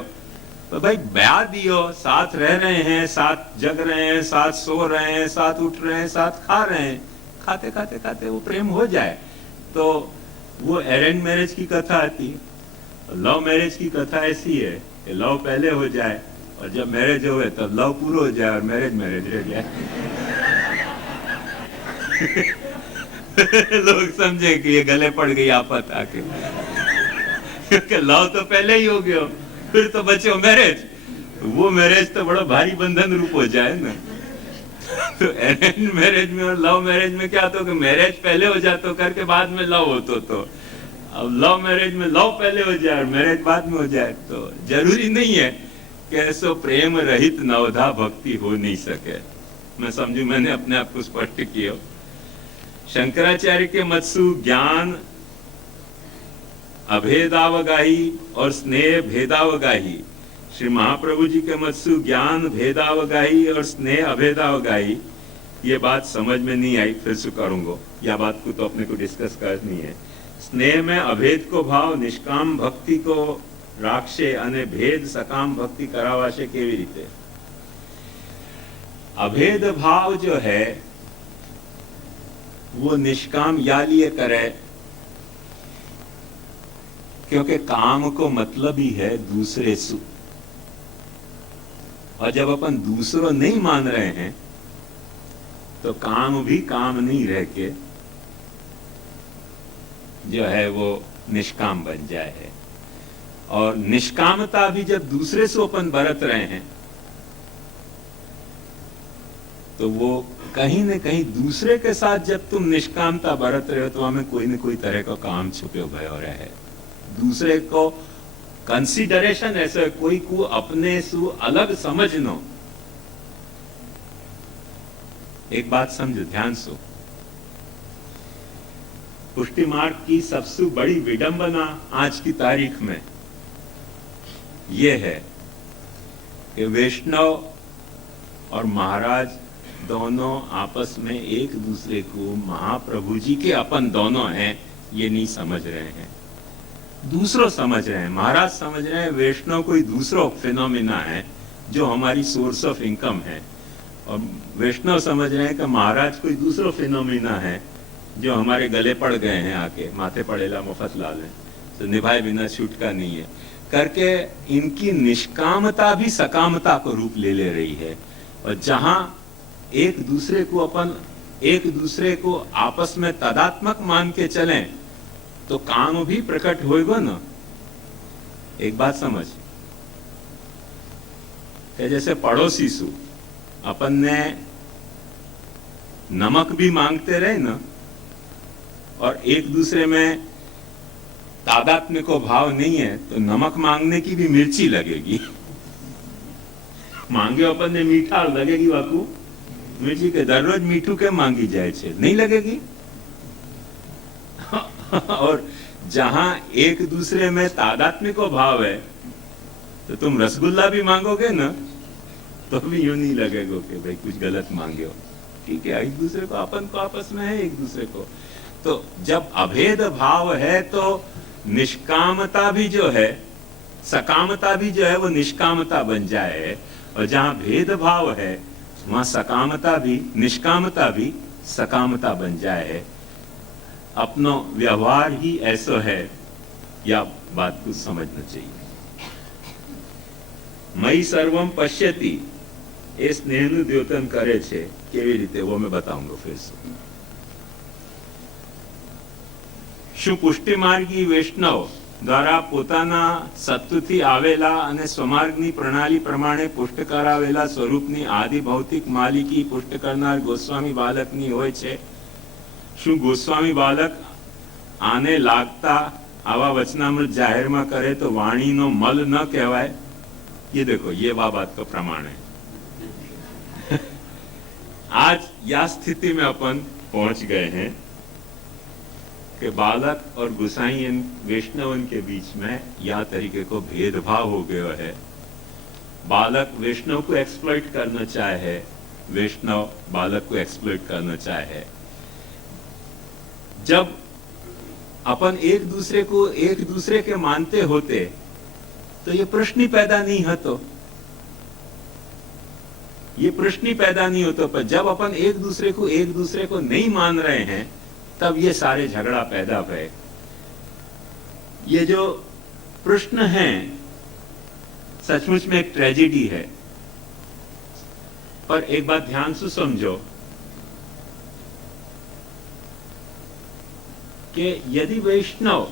तो भाई ब्याह दियो, साथ रह रहे हैं, साथ जग रहे हैं, साथ सो रहे हैं, साथ उठ रहे हैं, साथ खा रहे हैं, खाते खाते खाते वो प्रेम हो जाए। तो वो अरेंज मैरिज की कथा आती है। लव मैरिज की कथा ऐसी है कि लव पहले हो जाए और जब मैरिज हो तब लव पूरा हो जाए और मैरिज रह जाए। लोग समझे कि ये गले पड़ गई आफत आके, क्योंकि लव तो पहले ही हो गया, फिर तो बचे मैरिज। वो मैरिज तो बड़ा भारी बंधन रूप हो जाए ना। तो अरेंज मैरिज में और लव मैरिज में क्या तो कि मैरिज पहले हो जातो करके बाद में लव होतो। तो अब लव मैरिज में लव पहले हो जाए और मैरिज बाद में हो जाए, तो जरूरी नहीं है कि ऐसो प्रेम रहित नवधा भक्ति हो नहीं सके। मैं समझू मैंने अपने आप को स्पष्ट किया। शंकराचार्य के मत्सु ज्ञान अभेदावगाही और स्नेह भेदावगाही, श्री महाप्रभु जी के मत्सु ज्ञान भेदावगाही और स्नेह अभेदावगाही, ये बात समझ में नहीं आई, फिर से करूंगा। या बात को तो अपने को डिस्कस करनी है। स्नेह में अभेद को भाव निष्काम भक्ति को राक्षे अने भेद सकाम भक्ति करावाशे केवी रीते? अभेद भाव जो है वो निष्काम या लिए करे क्योंकि काम को मतलब ही है दूसरे सु, और जब अपन दूसरों नहीं मान रहे हैं तो काम भी काम नहीं रह के जो है वो निष्काम बन जाए है। और निष्कामता भी जब दूसरे से अपन बरत रहे हैं तो वो कहीं न कहीं दूसरे के साथ जब तुम निष्कामता बरत रहे हो तो हमें कोई न कोई तरह का काम छुपे हुए हो रहा है। दूसरे को कंसीडरेशन ऐसे कोई को अपने से अलग समझनो। एक बात समझो, ध्यान से, पुष्टि मार्ग की सबसे बड़ी विडंबना आज की तारीख में यह है कि वैष्णव और महाराज दोनों आपस में एक दूसरे को महाप्रभु जी के अपन दोनों हैं ये नहीं समझ रहे हैं। दूसरों समझ रहे हैं, महाराज समझ रहे हैं वैष्णव कोई दूसरा फिनोमिना है जो हमारी सोर्स ऑफ इनकम है, और वैष्णव समझ रहे हैं कि महाराज कोई दूसरा फिनोमिना है जो हमारे गले पड़ गए हैं, आके माथे पड़ेला मुफत लाल है, तो निभाए बिना छूटका नहीं है करके इनकी निष्कामता भी सकामता को रूप ले रही है। और जहां एक दूसरे को अपन एक दूसरे को आपस में तदात्मक मान के चलें तो काम भी प्रकट होएगा ना। एक बात समझ कि जैसे पड़ोसी सु अपन ने नमक भी मांगते रहे ना, और एक दूसरे में तादात्म्य को भाव नहीं है तो नमक मांगने की भी मिर्ची लगेगी। मांगे अपन ने मीठा लगेगी वाकू मिर्ची के दररोज मीठू के मांगी जाए छे, नहीं लगेगी। और जहां एक दूसरे में तादात्म्य को भाव है तो तुम रसगुल्ला भी मांगोगे ना तो भी यूं नहीं लगेगा कि भाई कुछ गलत मांगे हो। ठीक है, एक दूसरे को अपन को आपस में है एक दूसरे को। तो जब अभेद भाव है तो निष्कामता भी जो है सकामता भी जो है वो निष्कामता बन जाए, और जहां भेद भाव है वहां सकामता भी निष्कामता भी सकामता बन जाए। अपनो व्यवहार ही ऐसा है, या बात को समझना चाहिए। मई सर्वम पश्यति એ સ્નેહનું દ્યોતન કરે છે કેવી રીતે वो मैं बताऊंगा फिर से। શું પુષ્ટિ માર્ગી વૈષ્ણવ દ્વારા પોતાના સત્વથી આવેલા અને સ્વમાર્ગની પ્રણાલી પ્રમાણે પુષ્ટ કરાવેલા સ્વરૂપની આદિ ભૌતિક માલિકી પુષ્ટ કરનાર ગોસ્વામી બાલકની હોય છે? શું ગોસ્વામી બાલક આને લાગતા આવા વચનામૃત જાહેરમાં કરે તો વાણીનો મલ ન કહેવાય? ये देखो, ये बात का प्रमाण है। आज या स्थिति में अपन पहुंच गए हैं कि बालक और गुसाई वैष्णवन के बीच में यह तरीके को भेदभाव हो गया है। बालक वैष्णव को एक्सप्लॉइट करना चाहे, वैष्णव बालक को एक्सप्लॉइट करना चाहे। जब अपन एक दूसरे के मानते होते तो ये प्रश्न ही पैदा नहीं होता, ये प्रश्न ही पैदा नहीं होता। पर जब अपन एक दूसरे को नहीं मान रहे हैं तब ये सारे झगड़ा पैदा हुए। ये जो प्रश्न है सचमुच में एक ट्रेजेडी है। पर एक बात ध्यान से समझो कि यदि वैष्णव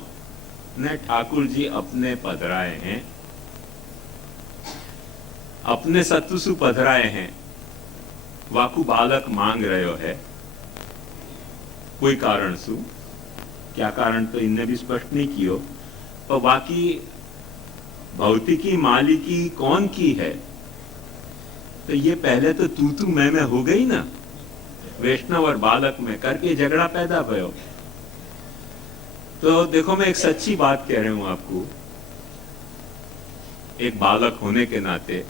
ने ठाकुर जी अपने पधराए हैं, अपने सत्व सु पधराए हैं, वाकु बालक मांग रहे है कोई कारण सु, क्या कारण तो इनने भी स्पष्ट नहीं कियो, पर बाकी भौतिकी मालिकी कौन की है, तो ये पहले तो तू मैं हो गई ना, वैष्णव और बालक में करके झगड़ा पैदा भयो। तो देखो मैं एक सच्ची बात कह रहा हूं आपको, एक बालक होने के नाते,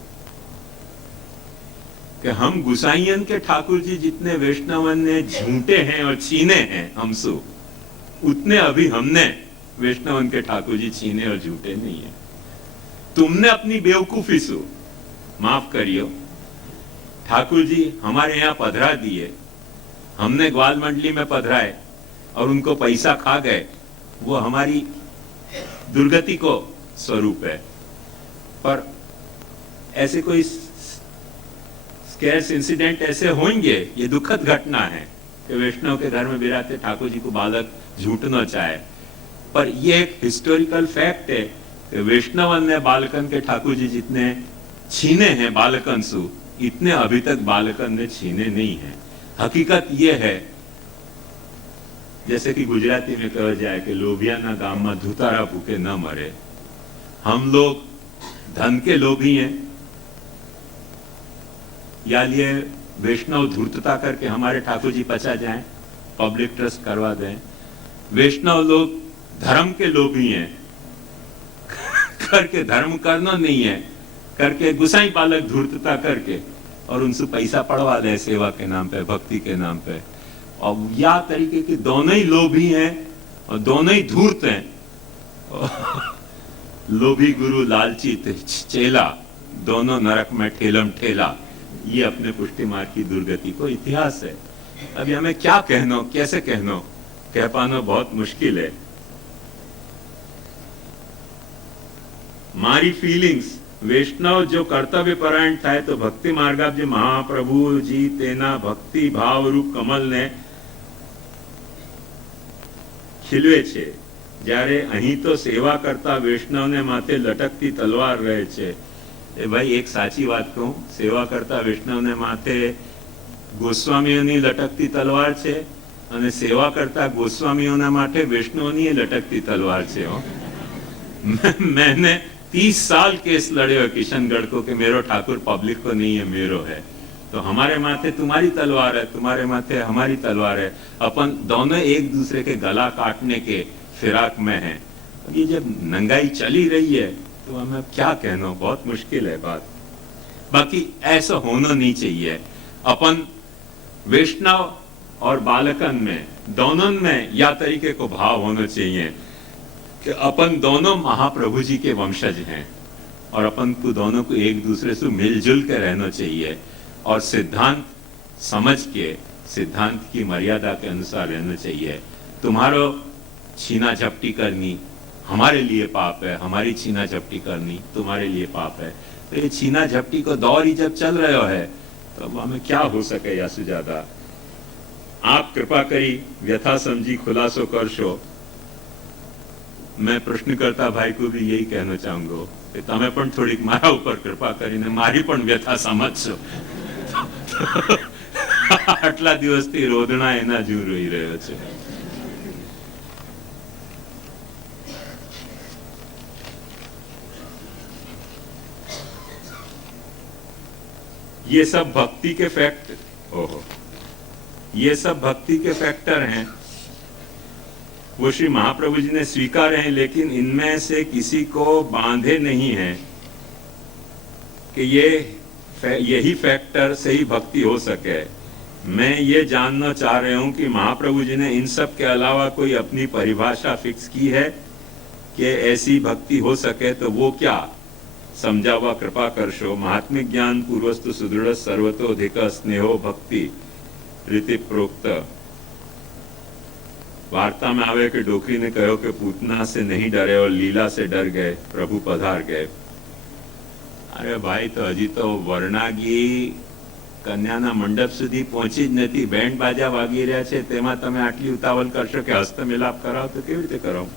कि हम गुसाइयन के ठाकुर जी जितने वैष्णवन ने झूठे हैं और छीने हैं हमसु, उतने अभी हमने वैष्णवन के ठाकुर जी छीने और झूठे नहीं है। तुमने अपनी बेवकूफी सु माफ करियो, ठाकुर जी हमारे यहाँ पधरा दिए, हमने ग्वाल मंडली में पधराए और उनको पैसा खा गए, वो हमारी दुर्गति को स्वरूप है। पर ऐसे कोई स्कैर्स इंसिडेंट ऐसे होंगे, ये दुखद घटना है कि वैष्णव के घर में बिराते ठाकुर जी को बालक झूठना चाहे। पर ये एक हिस्टोरिकल फैक्ट है कि वैष्णवन ने बालकन के ठाकुर जी जितने छीने हैं बालकन सु, इतने अभी तक बालकन ने छीने नहीं है। हकीकत ये है, जैसे कि गुजराती में कहा जाए कि लोभिया ना गाम में धुतारा भूखे न मरे। हम लोग धन के लोभी हैं, या लिए वैष्णव धूर्तता करके हमारे ठाकुर जी पचा जाएं, पब्लिक ट्रस्ट करवा दें। वैष्णव लोग धर्म के लोभी हैं, करके धर्म करना नहीं है, करके गुसाई बालक धूर्तता करके और उनसे पैसा पड़वा दे सेवा के नाम पे, भक्ति के नाम पे। और या तरीके के दोनों ही लोभी हैं और दोनों ही धूर्त हैं। लोभी गुरु लालची चेला, दोनों नरक में ठेलम ठेला, ये अपने पुष्टि मार्ग की दुर्गति को इतिहास है। अभी हमें क्या कहनो, कैसे कहनो, कह पाना बहुत मुश्किल है। मारी फीलिंग्स वैष्णव जो कर्तव्य परायण थाय तो भक्ति मार्ग जो महाप्रभु जी तेना भक्ति भाव रूप कमल ने खिलवे छे, જ્યારે અહીં તો સેવા કરતા વૈષ્ણવને માથે લટકતી તલવાર રહે છે। એ ભાઈ એક સાચી વાત કહું, સેવા કરતા વૈષ્ણવને માથે ગોસ્વામીઓની લટકતી તલવાર છે અને સેવા કરતા ગોસ્વામીઓના માટે વૈષ્ણવની લટકતી તલવાર છે। मैंने 30 साल केस लड़े हो किशनगढ़ को कि मेरो ठाकुर पब्लिक को नहीं है, मेरो है। तो हमारे माथे तुम्हारी तलवार है, तुम्हारे माथे हमारी तलवार है। अपन दोनों एक दूसरे के गला काटने के फिराक में हैं। ये जब नंगाई चली रही है तो हमें क्या कहना, बहुत मुश्किल है बात। बाकी ऐसा होना नहीं चाहिए। अपन वैष्णव और बालकन में दोनों में या तरीके को भाव होना चाहिए कि अपन दोनों महाप्रभु जी के वंशज हैं और अपन को दोनों को एक दूसरे से मिलजुल के रहना चाहिए और सिद्धांत समझ के, सिद्धांत की मर्यादा के अनुसार रहना चाहिए। तुम्हारो छीना झपटी करनी हमारे लिए पाप है, हमारी छीना झपटी करनी तुम्हारे लिए पाप है। तो ये छीना झपटी को दौर ही जब चल रहे है तो अब हमें क्या हो सके या सुजादा। आप कृपा करी व्यथा समझी खुलासो करशो। मैं प्रश्नकर्ता भाई को भी यही कहना चाहूंगा कि तमे पण थोड़ी मारा ऊपर कृपा करीने मारी पण व्यथा समझशो। आटला दिवसथी रोदना एना जू रोई रह्यो छे। ये सब भक्ति के फैक्ट। ओहो, ये सब भक्ति के फैक्टर हैं, वो श्री महाप्रभु जी ने स्वीकार हैं, लेकिन इनमें से किसी को बांधे नहीं है कि यही फैक्टर से ही भक्ति हो सके। मैं ये जानना चाह रहा हूं कि महाप्रभु जी ने इन सब के अलावा कोई अपनी परिभाषा फिक्स की है कि ऐसी भक्ति हो सके, तो वो क्या? समझावा कृपा करशो, महात्मिक ज्ञान पूर्वस्तु सुदृढ़ सर्वतोधिक स्नेहो भक्ति रीति प्रोक्त। वार्ता में आवे कि डोकरी ने कहो कि पूतना से नहीं डरे और लीला से डर गए, प्रभु पधार गए। अरे भाई, तो हजी तो वर्णागी कन्याना मंडप સુધી પહોંચી જ નથી, બેન્ડ બાજા વાગી રહ્યા છે, તેમાં તમે આટલી ઉતાવળ કરશો કે હસ્તમિલાપ કરાવો, તો કેવી રીતે કરાવો?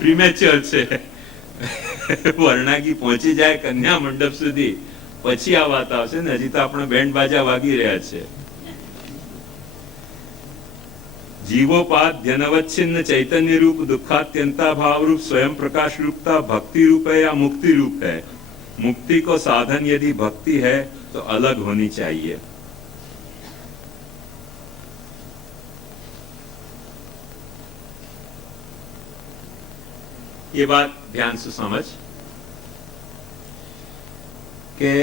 પ્રીમેચ્યોર છે। વર્ણાગી પહોંચી જાય કન્યા મંડપ સુધી, પછી આ વાત આવશે ને, હજી તો આપણે બેન્ડ બાજા વાગી રહ્યા છે। जीवोपात जनवच्छिन्न चैतन्य रूप दुखात्यंता भाव रूप स्वयं प्रकाश रूपता भक्ति रूप है या मुक्ति रूप है? मुक्ति को साधन यदि भक्ति है तो अलग होनी चाहिए। ये बात ध्यान से समझ के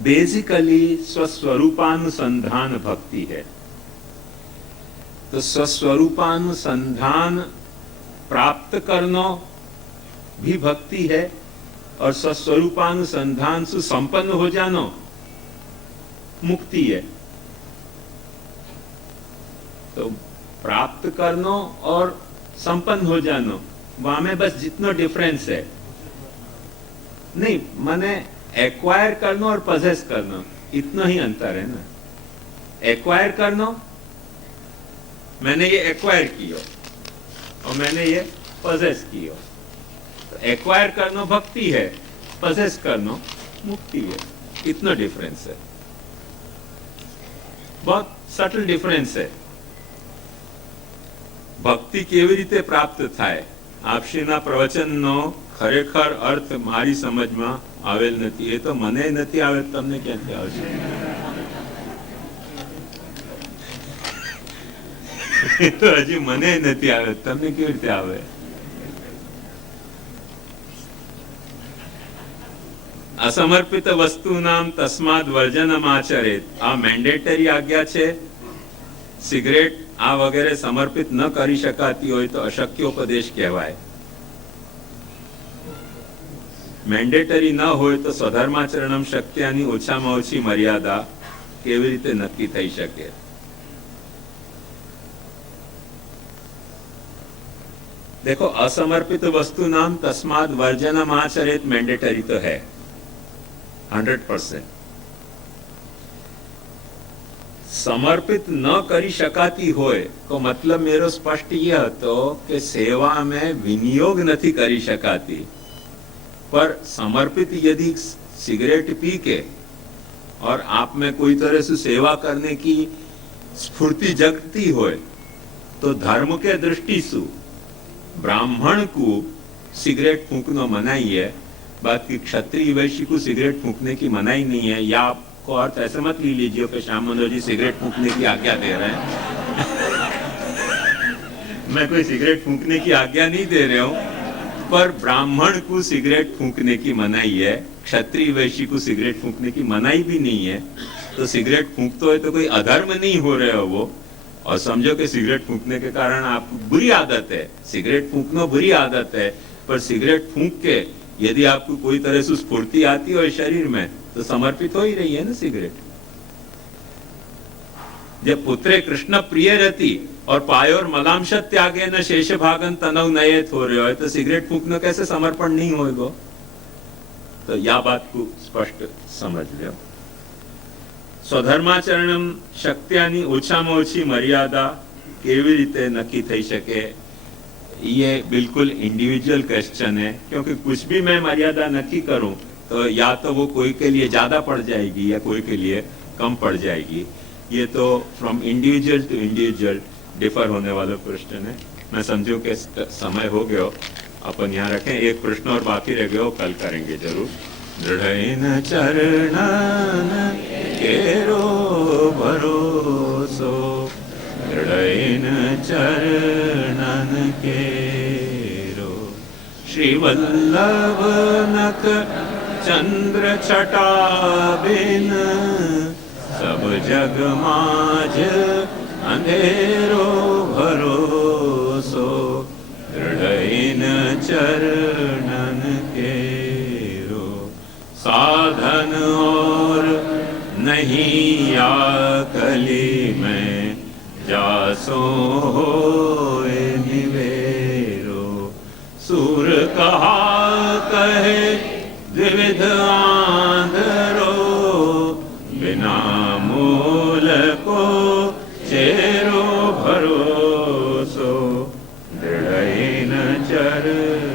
बेसिकली स्वस्वरूपानुसंधान भक्ति है। तो स्वस्वरूपानुसंधान प्राप्त करना भी भक्ति है और स्वस्वरूपानुसंधान से संपन्न हो जाना मुक्ति है। तो प्राप्त करना और संपन्न हो जाना, वहां में बस जितना डिफरेंस है, नहीं माने एक्वायर करना और पजेस करना, इतना ही अंतर है ना। एक्वायर करना, मैंने ये एक्वायर किया और मैंने ये पजेस किया। तो एक्वायर करना भक्ति है, पजेस करना मुक्ति है। इतना डिफरेंस है, बहुत सटल डिफरेंस है। भक्ति केवी रीते प्राप्त थाय, आपश्रीना प्रवचननो खरेखर अर्थ मारी समझમાં આવેલ નથી। એ તો મને નથી આવે, તમને ક્યાંથી આવશે? તો હજી મને નથી આવે, તમને કેવી રીતે આવે? असमर्पित वस्तुनाम तस्माद वर्जनम आचरेत, आ મેન્ડેટરી આજ્ઞા છે। સિગરેટ આ વગેરે સમર્પિત ન કરી શકાતી હોય તો અશક્યોપદેશ કહેવાય। મેન્ડેટરી ન હોય તો સ્વધર્માચરણમ શક્યાની ઓછામાં ઓછી મર્યાદા કેવી રીતે નક્કી થઈ શકે? देखो, असमर्पित वस्तु नाम तस्माद वर्जनम आचरेत मैंडेटरी तो है 100%। समर्पित न करी शकाती होय तो मतलब मेरो स्पष्ट यह હતો કે સેવા में विनियोग नहीं करी शकाती। पर समर्पित यदि सिगरेट पी के और आप में कोई तरह से सेवा करने की स्फूर्ति जगती होय तो धर्म के दृष्टि से ब्राह्मण को सिगरेट फूंकना मनाही है, बाकी क्षत्रिय वैश्य को सिगरेट फूंकने की मनाही नहीं है। या आपको अर्थ ऐसे मत ले लीजिए कि श्याम मनोहर जी सिगरेट फूंकने की आज्ञा दे रहे हैं। मैं कोई सिगरेट फूंकने की आज्ञा नहीं दे रहा हूं, पर ब्राह्मण को सिगरेट फूंकने की मनाही है, क्षत्रिय वैश्य को सिगरेट फूंकने की मनाही भी नहीं है। तो सिगरेट फूंकते हो तो कोई अधर्म नहीं हो रहे हो वो। और समझो कि सिगरेट फूंकने के कारण आपको बुरी आदत है, सिगरेट फूंकना बुरी आदत है, पर सिगरेट फूंक के यदि आपको कोई तरह से स्फूर्ति आती हो शरीर में तो समर्पित हो ही रही है ना सिगरेट। जब पुत्रे कृष्ण प्रिय रहती और पायोर मलामशत त्यागे न शेष भागन तनव नयत हो रहे हो तो सिगरेट फूंकना कैसे समर्पण नहीं होगा? तो यह बात को स्पष्ट समझ लो। स्वधर्माचरणम शक्त्यानी ओछाમાં ઓછી मर्यादा કેવી રીતે નક્કી થઈ શકે? ये बिल्कुल इंडिविजुअल क्वेश्चन है, क्योंकि कुछ भी मैं मर्यादा नक्की करूं तो या तो वो कोई के लिए ज्यादा पड़ जाएगी या कोई के लिए कम पड़ जाएगी। ये तो from individual to individual differ होने वाला प्रश्न है। मैं समझू कि समय हो गया, अपन यहाँ रखें। एक प्रश्न और बाकी रह गया, कल करेंगे जरूर। दृढ़इन चरणन केरो भरोसो, दृढ़इन चरणन केरो। श्री वल्लभ नख चंद्र छटा बिन, सब जग माज अंधेरो भरोसो, दृढ़इन चरणन केरो। साधन और नहीं आकली में, जासो होए निवेरो। सूर कहा कहे द्विविध आंधरो, बिना मूल को चेरो भरोसो, दृढ़इन चरणन